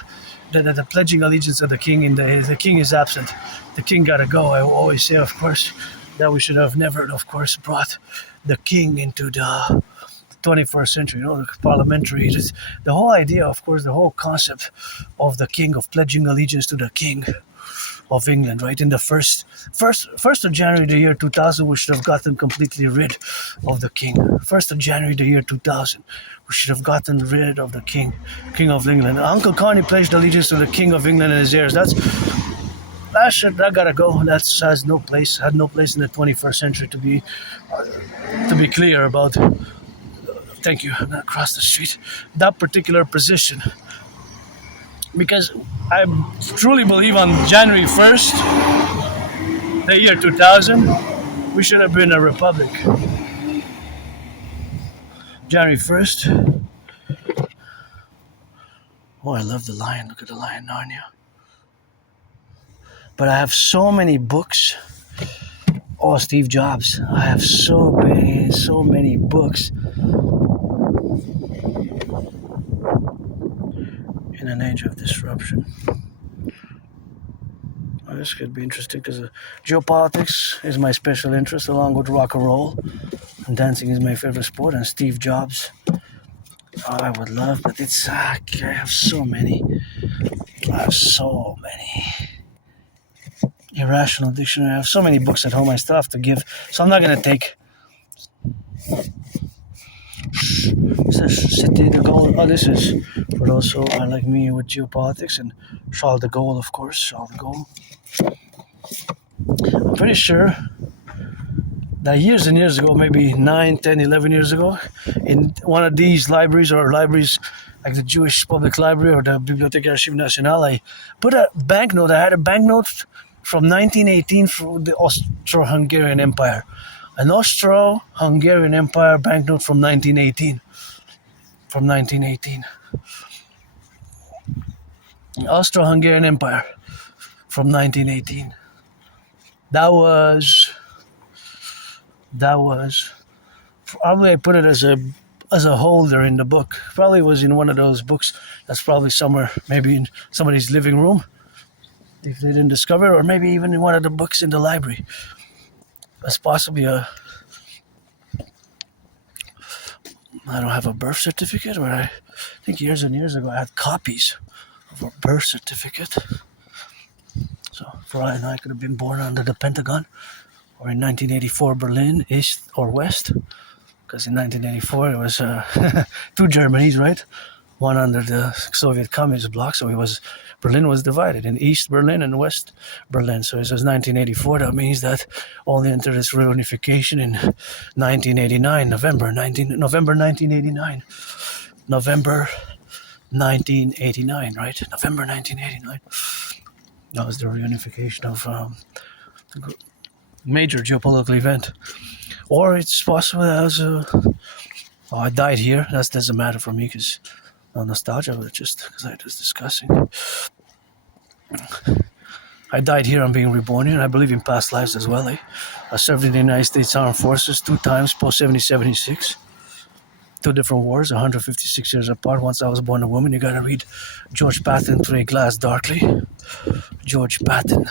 the pledging allegiance of the king, and the king is absent. The king gotta go. I will always say, of course, that we should have never, of course, brought the king into the 21st century. The parliamentary, the whole idea, of course, the whole concept of the king, of pledging allegiance to the king of England, right? In the first of January the year 2000, we should have gotten completely rid of the king. 1st of January the year 2000, we should have gotten rid of the king of England. Uncle Connie pledged allegiance to the king of England and his heirs. That gotta go. That had no place in the 21st century, to be clear about. Thank you. I'm gonna cross the street. That particular position. Because I truly believe on January 1st, the year 2000, we should have been a republic. January 1st. Oh, I love the lion. Look at the lion, Narnia. But I have so many books. Oh, Steve Jobs. I have so many books. In an age of disruption. This could be interesting because geopolitics is my special interest, along with rock and roll, and dancing is my favorite sport. And Steve Jobs, I would love, but I have so many. Irrational Dictionary. I have so many books at home I still have to give, so I'm not gonna take. City de Gaulle. Oh, this is for those who are like me with geopolitics, and Charles de Gaulle, of course. Charles de Gaulle. I'm pretty sure that years and years ago, maybe 9, 10, 11 years ago, in one of these libraries like the Jewish Public Library or the Bibliothèque Archives Nationale, I put a banknote. I had a banknote from 1918 from the Austro-Hungarian Empire. An Austro-Hungarian Empire banknote from 1918. Austro-Hungarian Empire from 1918. That was probably, I put it as a holder in the book. Probably was in one of those books that's probably somewhere, maybe in somebody's living room if they didn't discover it, or maybe even in one of the books in the library. That's possibly I don't have a birth certificate, or I think years and years ago I had copies of a birth certificate. So for all I know, I could have been born under the Pentagon, or in 1984 Berlin, East or West, because in 1984 it was two Germanys, right? One under the Soviet communist bloc, so Berlin was divided in East Berlin and West Berlin. So it was 1984. That means that only entered its reunification in 1989, November 1989. November 1989, right? November 1989. That was the reunification of the major geopolitical event. Or it's possible that I died here. That doesn't matter for me because no nostalgia, but just because I was discussing. I died here. I'm being reborn here, and I believe in past lives as well. I served in the United States Armed Forces 2 times post 1776. 2 different wars, 156 years apart. Once I was born a woman. You gotta read George Patton, Through a Glass Darkly. George Patton,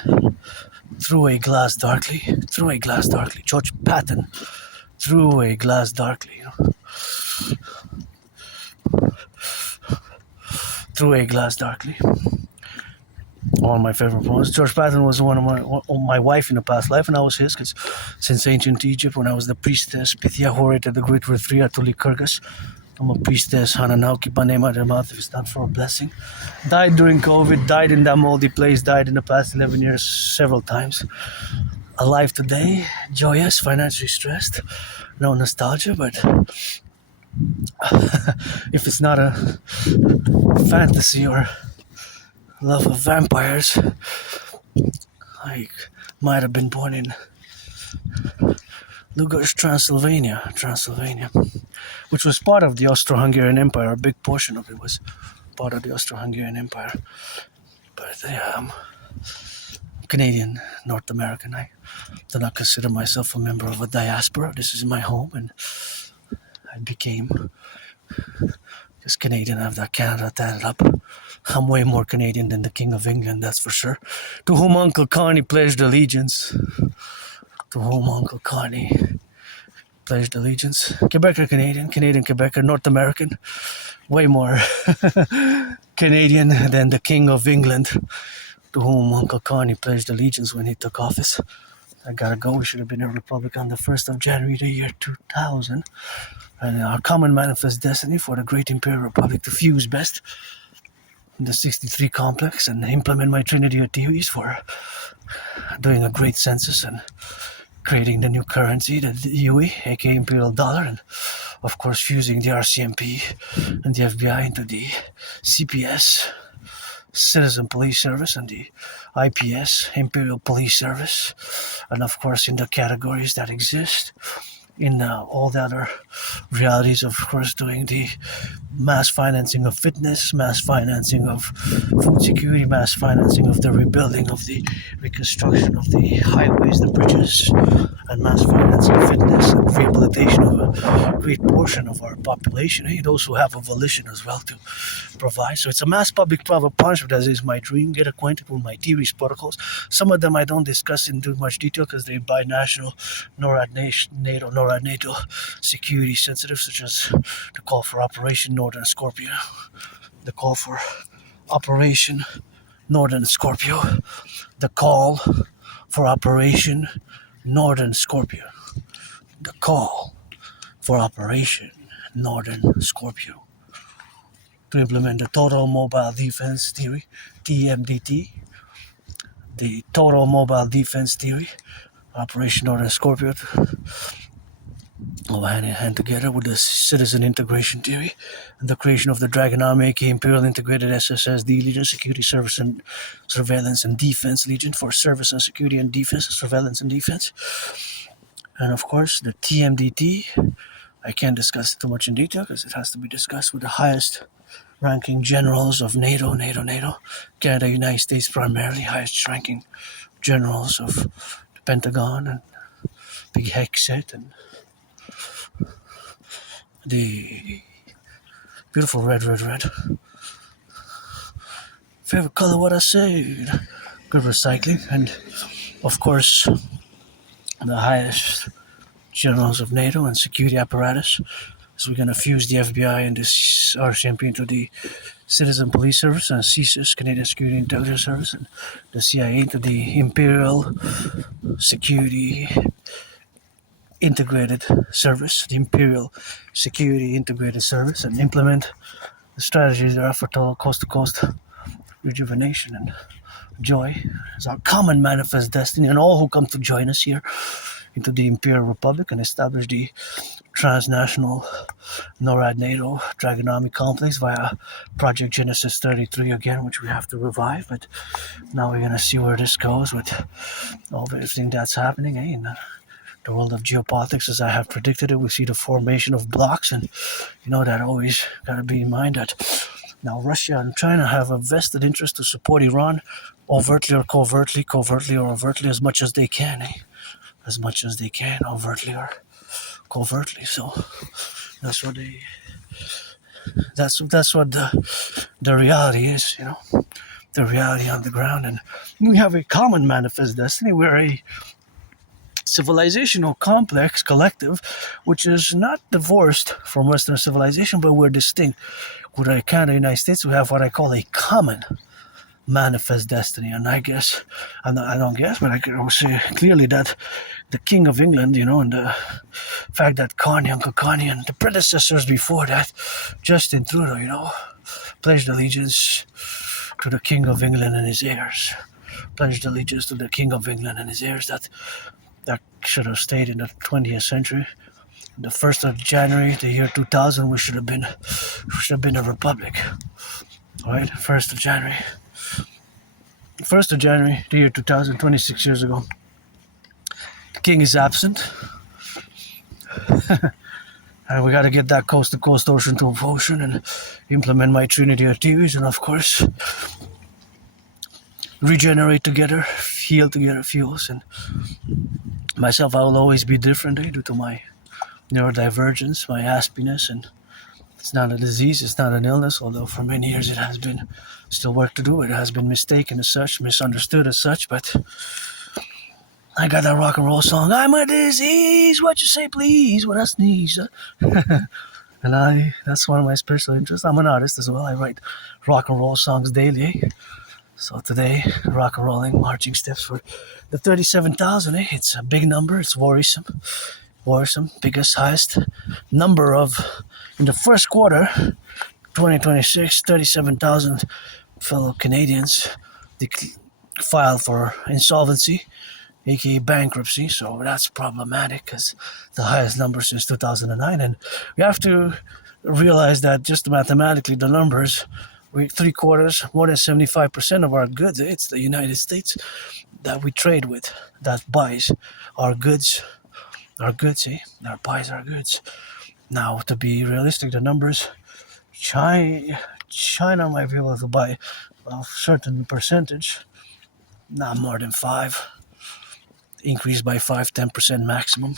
Through a Glass Darkly. George Patton, Through a Glass Darkly. Through a Glass Darkly. One of my favorite poems. George Patton was one of my wife in a past life, and I was his, because since ancient Egypt, when I was the priestess, Pythia orated the great Rithria to Lycurgus, I'm a priestess, Hananauki Panema, their mouth is not for a blessing. Died during COVID, died in that moldy place, died in the past 11 years several times. Alive today, joyous, financially stressed, no nostalgia, but if it's not a fantasy or love of vampires, I might have been born in Lugos, Transylvania, which was part of the Austro-Hungarian Empire. A big portion of it was part of the Austro-Hungarian Empire. But yeah, I'm Canadian, North American. I do not consider myself a member of a diaspora. This is my home, and I became just Canadian. I have that Canada tatted up. I'm way more Canadian than the King of England, that's for sure. To whom Uncle Connie pledged allegiance. To whom Uncle Connie pledged allegiance. Quebecer Canadian, Canadian Quebecer, North American. Way more Canadian than the King of England, to whom Uncle Connie pledged allegiance when he took office. I gotta go. We should have been a republic on the 1st of January, the year 2000. And our common manifest destiny for the great Imperial Republic to fuse best the 63 complex and implement my trinity of theories for doing a great census and creating the new currency, the UE, aka Imperial Dollar, and of course fusing the RCMP and the FBI into the CPS, Citizen Police Service, and the IPS, Imperial Police Service, and of course in the categories that exist in all the other realities, of course, doing the mass financing of fitness, mass financing of food security, mass financing of the rebuilding of the reconstruction of the highways, the bridges, and mass financing of fitness and rehabilitation of a great portion of our population, those who have a volition as well to provide. So it's a mass public-private partnership, that is my dream. Get acquainted with my theories, protocols. Some of them I don't discuss in too much detail because they're binational, NATO security sensitive, such as the call for Operation Northern Scorpio, the call for Operation Northern Scorpio, the call for Operation Northern Scorpio, the call for Operation Northern Scorpio, to implement the Total Mobile Defense Theory, TMDT, the Total Mobile Defense Theory, Operation Northern Scorpio, hand in hand together with the Citizen Integration Theory and the creation of the Dragon Army, aka Imperial Integrated SSSD Legion, Security, Service and Surveillance and Defense Legion, for Service and Security and Defense, Surveillance and Defense. And of course, the TMDT, I can't discuss it too much in detail because it has to be discussed with the highest ranking generals of NATO, Canada, United States primarily, highest ranking generals of the Pentagon and Big Hexet and the beautiful red. Favorite color, what I said. Good recycling. And of course, the highest generals of NATO and security apparatus. So we're going to fuse the FBI and the RCMP into the Citizen Police Service and CSIS, Canadian Security Intelligence Service, and the CIA into the Imperial Security Integrated Service, the Imperial Security Integrated Service, and implement the strategies that are for total coast-to-coast rejuvenation and joy. It's our common manifest destiny, and all who come to join us here into the Imperial Republic and establish the transnational NORAD-NATO Dragon Army complex via Project Genesis 33 again, which we have to revive. But now we're going to see where this goes with all everything that's happening, in the world of geopolitics, as I have predicted it. We see the formation of blocks, and that always got to be in mind that now Russia and China have a vested interest to support Iran overtly or covertly or overtly, as much as they can, as much as they can, overtly or covertly. So that's what the reality is, the reality on the ground. And we have a common manifest destiny. We're a civilizational complex collective, which is not divorced from Western civilization, but we're distinct. With Canada, United States, we have what I call a common manifest destiny, and I guess, I don't guess, but I can say clearly that the King of England, and the fact that Uncle Connie, and the predecessors before that, Justin Trudeau, pledged allegiance to the King of England and his heirs. Pledged allegiance to the King of England and his heirs. That should have stayed in the 20th century. The 1st of January, the year 2000, we should have been a republic. All right, 1st of January. 1st of January, the year 2000, 26 years ago. The king is absent. And we got to get that coast to coast, ocean to ocean, and implement my Trinity of theories, and of course, regenerate together, heal together, fuels. And myself, I will always be different due to my neurodivergence, my aspiness, and it's not a disease, it's not an illness, although for many years it has been still work to do. It has been mistaken as such, misunderstood as such, but I got that rock and roll song, I'm a disease, what you say please, when I sneeze. And that's one of my special interests. I'm an artist as well. I write rock and roll songs daily. So today, rock and rolling marching steps for the 37,000. It's a big number, it's worrisome, biggest, highest number of, in the first quarter, 2026, 37,000 fellow Canadians filed for insolvency, aka bankruptcy. So that's problematic because the highest number since 2009. And we have to realize that just mathematically, the numbers, three quarters, more than 75% of our goods, it's the United States that we trade with, that buys our goods. That buys our goods. Now, to be realistic, the numbers, China might be able to buy a certain percentage, not more than 5%, increase by 5-10% maximum.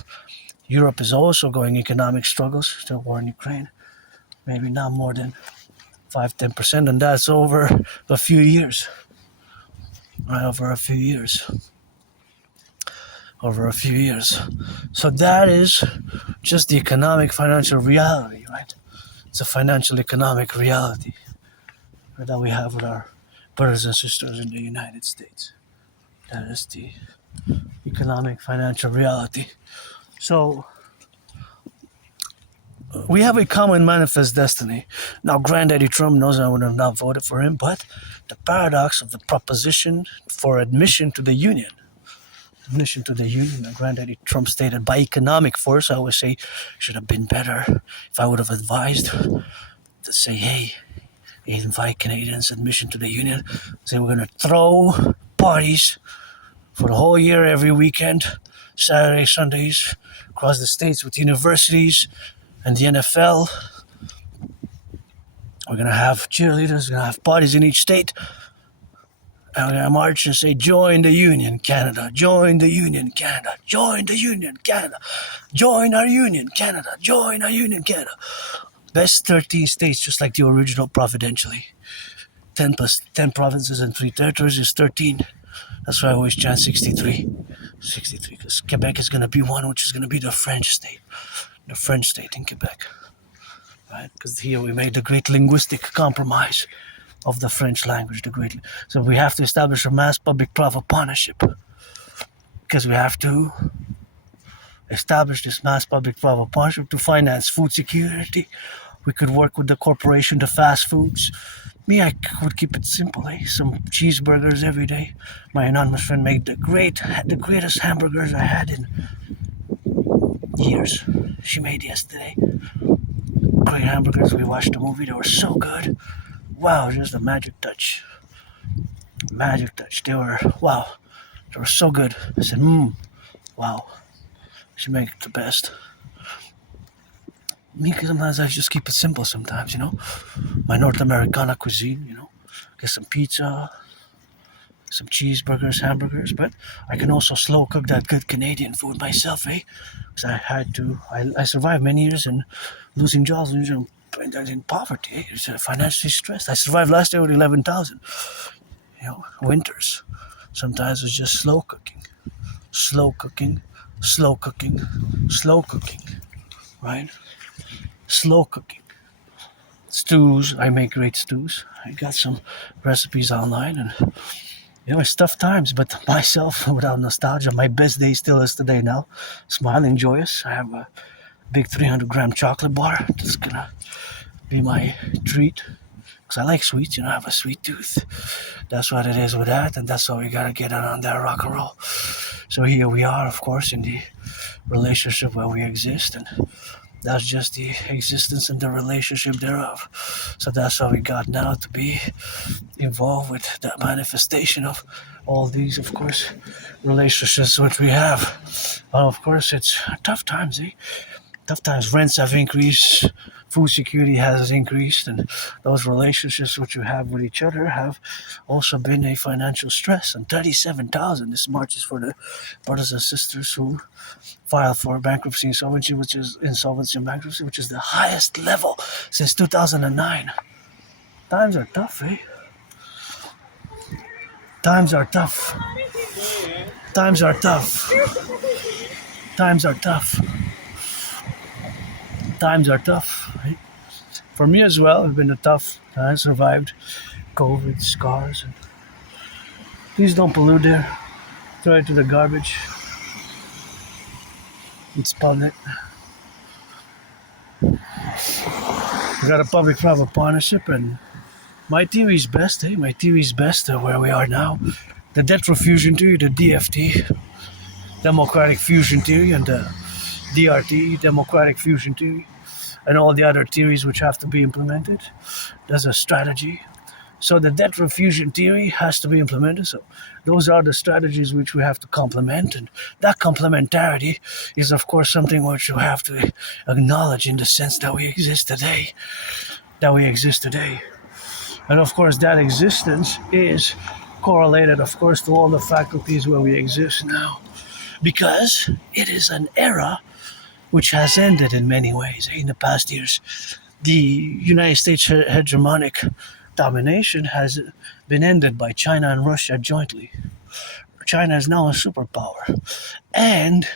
Europe is also going economic struggles, still war in Ukraine, maybe not more than 5-10%, and that's over a few years. Over a few years. So that is just the economic financial reality, right? It's a financial economic reality that we have with our brothers and sisters in the United States. That is the economic financial reality. So we have a common manifest destiny. Now, Granddaddy Trump knows I would have not voted for him, but the paradox of the proposition for admission to the Union, Granddaddy Trump stated, by economic force, I always say, should have been better if I would have advised to say, hey, invite Canadians admission to the Union. Say we're going to throw parties for the whole year, every weekend, Saturdays, Sundays, across the states with universities and the NFL. We're going to have cheerleaders, we're going to have parties in each state. And we're going to march and say, join the Union, Canada. Join the Union, Canada. Join the Union, Canada. Join our Union, Canada. Join our Union, Canada. Best 13 states, just like the original providentially. 10 plus 10 provinces and 3 territories is 13. That's why I always chant 63. 63, because Quebec is going to be one, which is going to be the French state. The French state in Quebec. Right? Because here we made the great linguistic compromise of the French language. So we have to establish a mass public-private partnership. Because we have to establish this mass public-private partnership to finance food security. We could work with the corporation, the fast foods. Me, I would keep it simple, some cheeseburgers every day. My anonymous friend made the greatest hamburgers I had in years. She made yesterday. Great hamburgers. We watched the movie. They were so good. Wow, just a magic touch. They were so good. I said, wow. She made the best. Me, sometimes I just keep it simple sometimes, My North Americana cuisine, Get some pizza, some cheeseburgers, hamburgers, but I can also slow cook that good Canadian food myself, Because I had to, I survived many years in losing jobs, in poverty, It's financially stressed. I survived last year with 11,000, winters. Sometimes it's just slow cooking, slow cooking, right? Slow cooking. Stews, I make great stews. I got some recipes online, and it's tough times, but myself, without nostalgia, my best day still is today now. Smiling, joyous. I have a big 300-gram chocolate bar. That's gonna be my treat. Because I like sweets, I have a sweet tooth. That's what it is with that, and that's why we gotta get on that rock and roll. So here we are, of course, in the relationship where we exist, and that's just the existence and the relationship thereof. So that's why we got now to be involved with the manifestation of all these, of course, relationships which we have. Of course, it's tough times, Tough times. Rents have increased, food security has increased, and those relationships which you have with each other have also been a financial stress. And 37,000 this March is for the brothers and sisters who filed for bankruptcy insolvency, which is insolvency and bankruptcy, which is the highest level since 2009. Times are tough, Times are tough. Times are tough. Times are tough. Times are tough, right? For me as well, it's been a tough time. I survived COVID, scars. And please don't pollute there. Throw it to the garbage. It's public. We got a public-private partnership, and my theory is best, My theory is best where we are now. The debt fusion theory, the DFT, democratic fusion theory, and the DRT, democratic fusion theory, and all the other theories which have to be implemented. There's a strategy. So the debt fusion theory has to be implemented. So those are the strategies which we have to complement. And that complementarity is, of course, something which you have to acknowledge in the sense that we exist today. And, of course, that existence is correlated, of course, to all the faculties where we exist now. Because it is an era which has ended in many ways. In the past years, the United States hegemonic domination has been ended by China and Russia jointly. China is now a superpower. And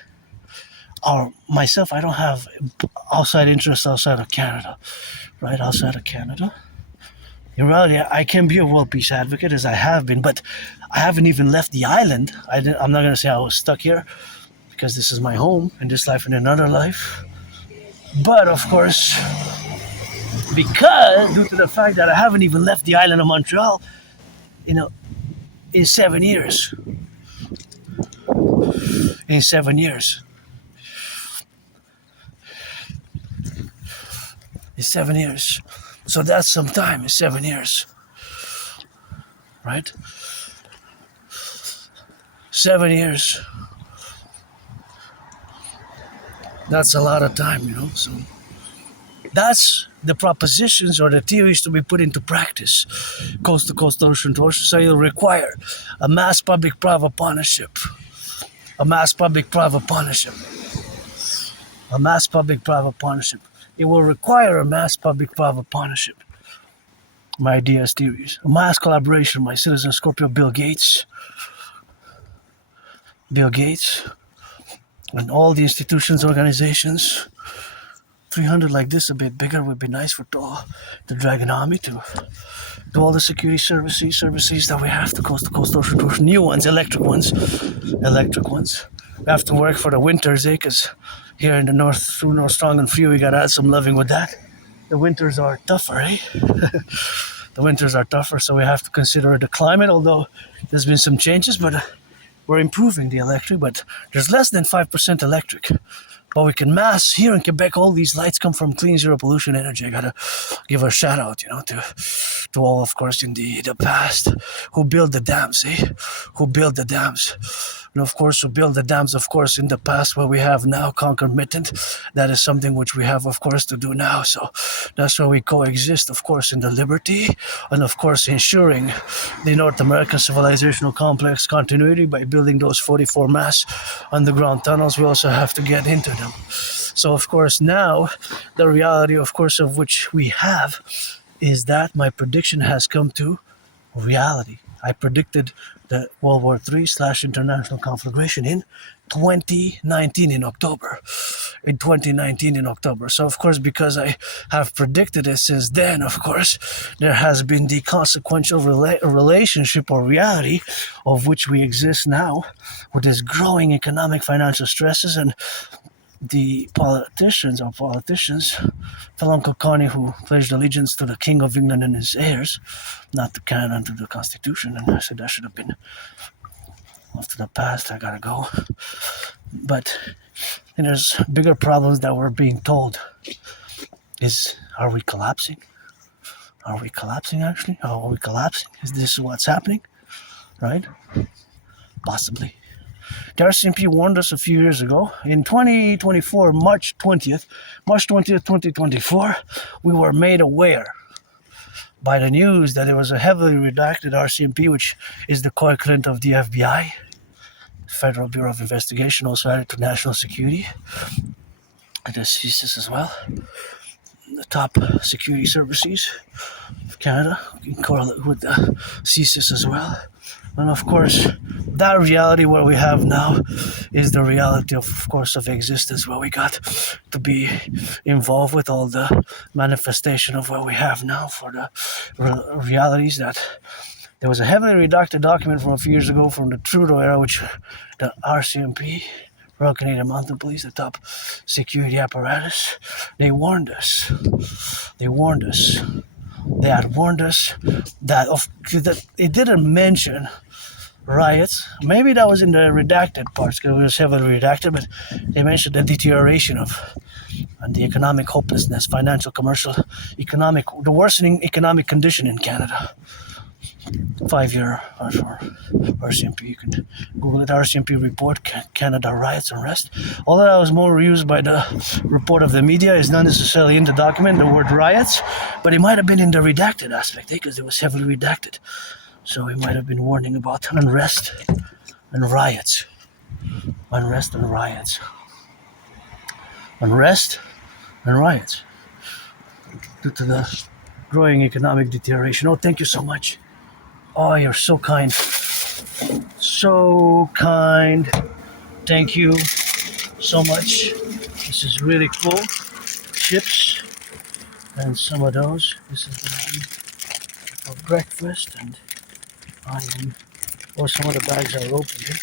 myself, I don't have outside interests outside of Canada, right? Outside of Canada. In reality, I can be a world peace advocate, as I have been, but I haven't even left the island. I'm not going to say I was stuck here, because this is my home, in this life and another life. But, of course, because, due to the fact that I haven't even left the island of Montreal, in 7 years. In 7 years. In 7 years. So that's some time, in 7 years. Right? 7 years. That's a lot of time, So that's the propositions or the theories to be put into practice, coast to coast, ocean to ocean. So you'll require a mass public-private partnership. A mass public-private partnership. A mass public-private partnership. It will require a mass public-private partnership. My ideas, theories. A mass collaboration. My citizen Scorpio, Bill Gates. And all the institutions, organizations. 300 like this, a bit bigger, would be nice for the Dragon Army to do all the security services that we have to coast, ocean to ocean. New ones, electric ones. We have to work for the winters, because here in the north, through North Strong and Free, we got to add some loving with that. The winters are tougher, The winters are tougher, so we have to consider the climate, although there's been some changes, but we're improving the electric, but there's less than 5% electric. But we can mass here in Quebec. All these lights come from clean, zero pollution energy. I gotta give a shout out, to all, of course, in the past who built the dams, Who built the dams. And of course, who built the dams, of course, in the past where we have now concomitant. That is something which we have, of course, to do now. So that's why we coexist, of course, in the liberty and, of course, ensuring the North American civilizational complex continuity by building those 44 mass underground tunnels. We also have to get into them. So, of course, now the reality, of course, of which we have is that my prediction has come to reality. I predicted the World War III/international conflagration in 2019 in October. So of course, because I have predicted it since then, of course, there has been the consequential relationship or reality of which we exist now, with this growing economic financial stresses, and the politicians, Phil Uncle Connie, who pledged allegiance to the King of England and his heirs, not to Canada and to the Constitution, and I said that should have been off to the past, I gotta go. But there's bigger problems that we're being told. Are we collapsing? Are we collapsing actually? Are we collapsing? Is this what's happening? Right? Possibly. The RCMP warned us a few years ago. In 2024, March 20th, 2024, we were made aware by the news that there was a heavily redacted RCMP, which is the co-equivalent of the FBI, Federal Bureau of Investigation, also added to national security, and the CSIS as well, the top security services of Canada, correlate with the CSIS as well. And of course, that reality what we have now is the reality of course, of existence, where we got to be involved with all the manifestation of what we have now for the realities that there was a heavily redacted document from a few years ago from the Trudeau era, which the RCMP, Royal Canadian Mounted Police, the top security apparatus, they warned us. They had warned us that it didn't mention riots. Maybe that was in the redacted parts, because it was heavily redacted, but they mentioned the deterioration of and the economic hopelessness, financial, commercial, economic, the worsening economic condition in Canada. 5-year RCMP, you can Google it, RCMP report, Canada riots unrest. All that was more used by the report of the media is not necessarily in the document, the word riots, but it might have been in the redacted aspect, because it was heavily redacted. So we might have been warning about unrest and riots. Unrest and riots. Unrest and riots. Due to the growing economic deterioration. Oh, thank you so much. Oh, you're so kind. So kind. Thank you so much. This is really cool. Chips and some of those. This is for breakfast, and some of the bags are open here.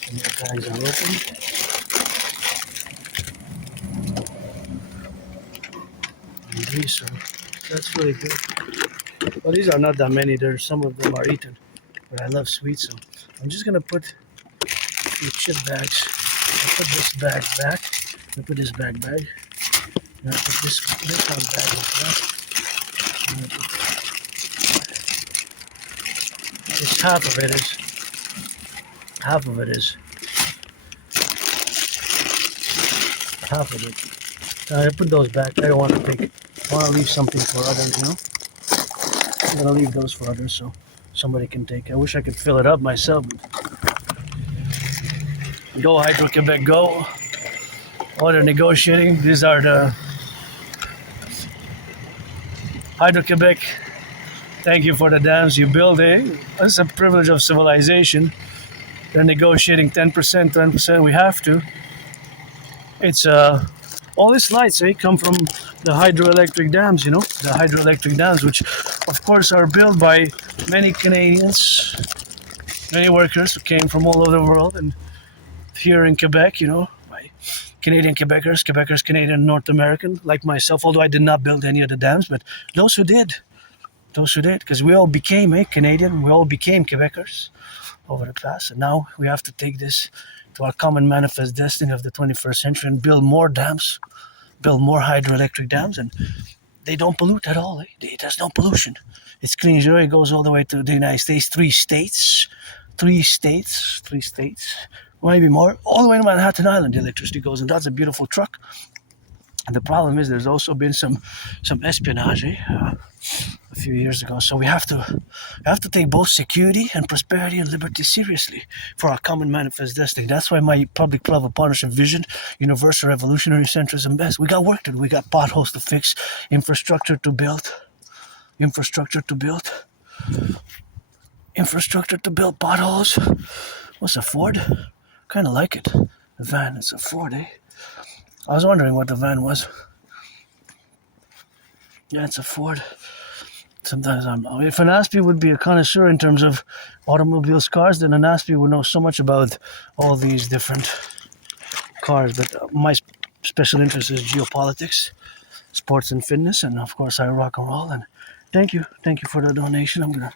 Some of the bags are open. And these are, that's really good. Well, these are not that many. There's some of them are eaten, but I love sweets, so I'm just gonna put the chip bags. I'll put this bag back. I put this bag. And I put this one bag like that. Just half of it I put those back. I don't want to take. I want to leave something for others, I'm gonna leave those for others so somebody can take. I wish I could fill it up myself. Go Hydro-Quebec, go. Oh, they're negotiating. These are the Hydro-Quebec. Thank you for the dams you build. It's a privilege of civilization. They're negotiating 10%. We have to. It's all these lights come from the hydroelectric dams, the hydroelectric dams, which of course are built by many Canadians, many workers who came from all over the world, and here in Quebec, by Canadian Quebecers, Canadian, North American, like myself, although I did not build any of the dams, but those who did, because we all became Canadian, we all became Quebecers over the past, and now we have to take this to our common manifest destiny of the 21st century and build more dams, build more hydroelectric dams, and they don't pollute at all. There's no pollution. It's clean zero. It goes all the way to the United States, three states, maybe more, all the way to Manhattan Island. The electricity goes, and that's a beautiful truck. And the problem is there's also been some espionage a few years ago. So we have to take both security and prosperity and liberty seriously for our common manifest destiny. That's why my public-private partnership vision, universal revolutionary centrism best. We got work to do. We got potholes to fix, infrastructure to build. infrastructure to build potholes. What's a Ford? Kind of like it. The van, it's a Ford, eh? I was wondering what the van was. Yeah, it's a Ford. Sometimes if an Aspie would be a connoisseur in terms of automobiles, cars, then an Aspie would know so much about all these different cars. But my special interest is geopolitics, sports and fitness, and of course I rock and roll. And thank you for the donation. I'm gonna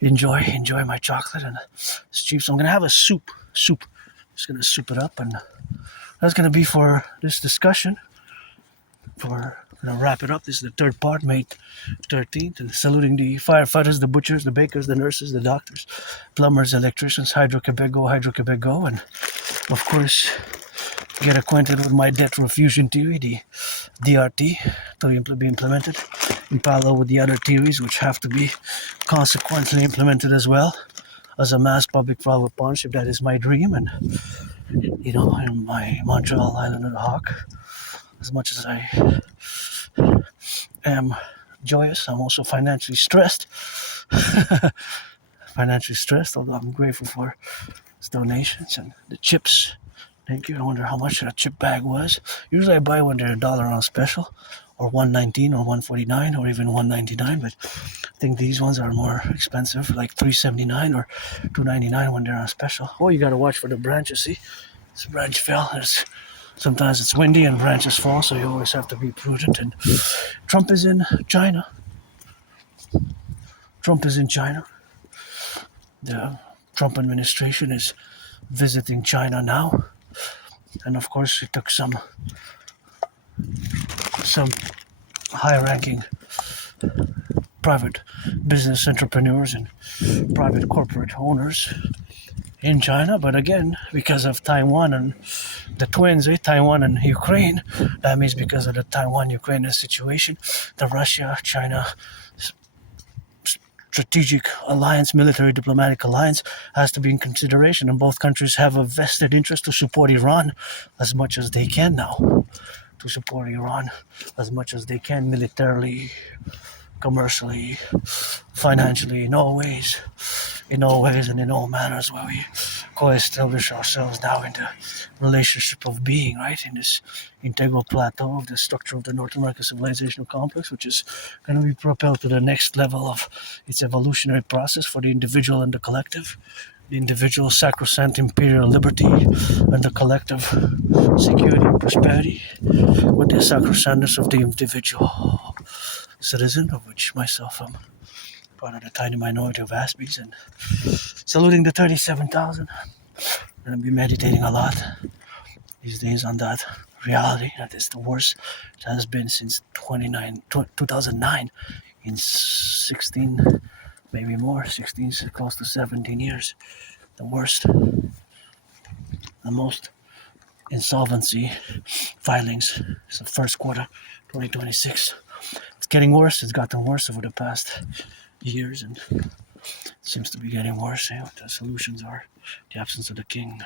enjoy my chocolate, and it's cheap, so I'm gonna have a soup. Just gonna soup it up, and that's gonna be for this discussion. I'm gonna wrap it up. This is the third part, May 13th, and saluting the firefighters, the butchers, the bakers, the nurses, the doctors, plumbers, electricians, Hydro-Quebec go, and of course, get acquainted with my debt refusion theory, the DRT, to be implemented in parallel with the other theories, which have to be consequently implemented as well as a mass public-private partnership. That is my dream, and in my Montreal Island of the Hawk, as much as I am joyous, I'm also financially stressed. Although I'm grateful for his donations and the chips. Thank you. I wonder how much that chip bag was. Usually I buy when they're $1 on special, or $1.19 or $1.49 or even $1.99, but I think these ones are more expensive, like $3.79 or $2.99 when they're on special. Oh, you gotta watch for the branches. See, this branch fell. Sometimes it's windy and branches fall, so you always have to be prudent. And Trump is in China. The Trump administration is visiting China now. And of course, it took some high-ranking private business entrepreneurs and private corporate owners in China. But again, because of Taiwan and the twins, Taiwan and Ukraine, that means because of the Taiwan-Ukraine situation, the Russia-China strategic alliance, military diplomatic alliance, has to be in consideration, and both countries have a vested interest to support Iran as much as they can now, militarily, commercially, financially, in all ways and in all manners, where we co-establish ourselves now in the relationship of being, right, in this integral plateau of the structure of the North American civilizational complex, which is going to be propelled to the next level of its evolutionary process for the individual and the collective. The individual sacrosanct imperial liberty and the collective security and prosperity, with the sacrosanctness of the individual citizen, of which myself am part of the tiny minority of Aspies, and saluting the 37,000. I'm going to be meditating a lot these days on that reality that is the worst it has been since 2009, in 16, maybe more, 16, close to 17 years. The worst, the most insolvency filings is the first quarter 2026. It's getting worse. It's gotten worse over the past years, and it seems to be getting worse. What the solutions are: the absence of the king,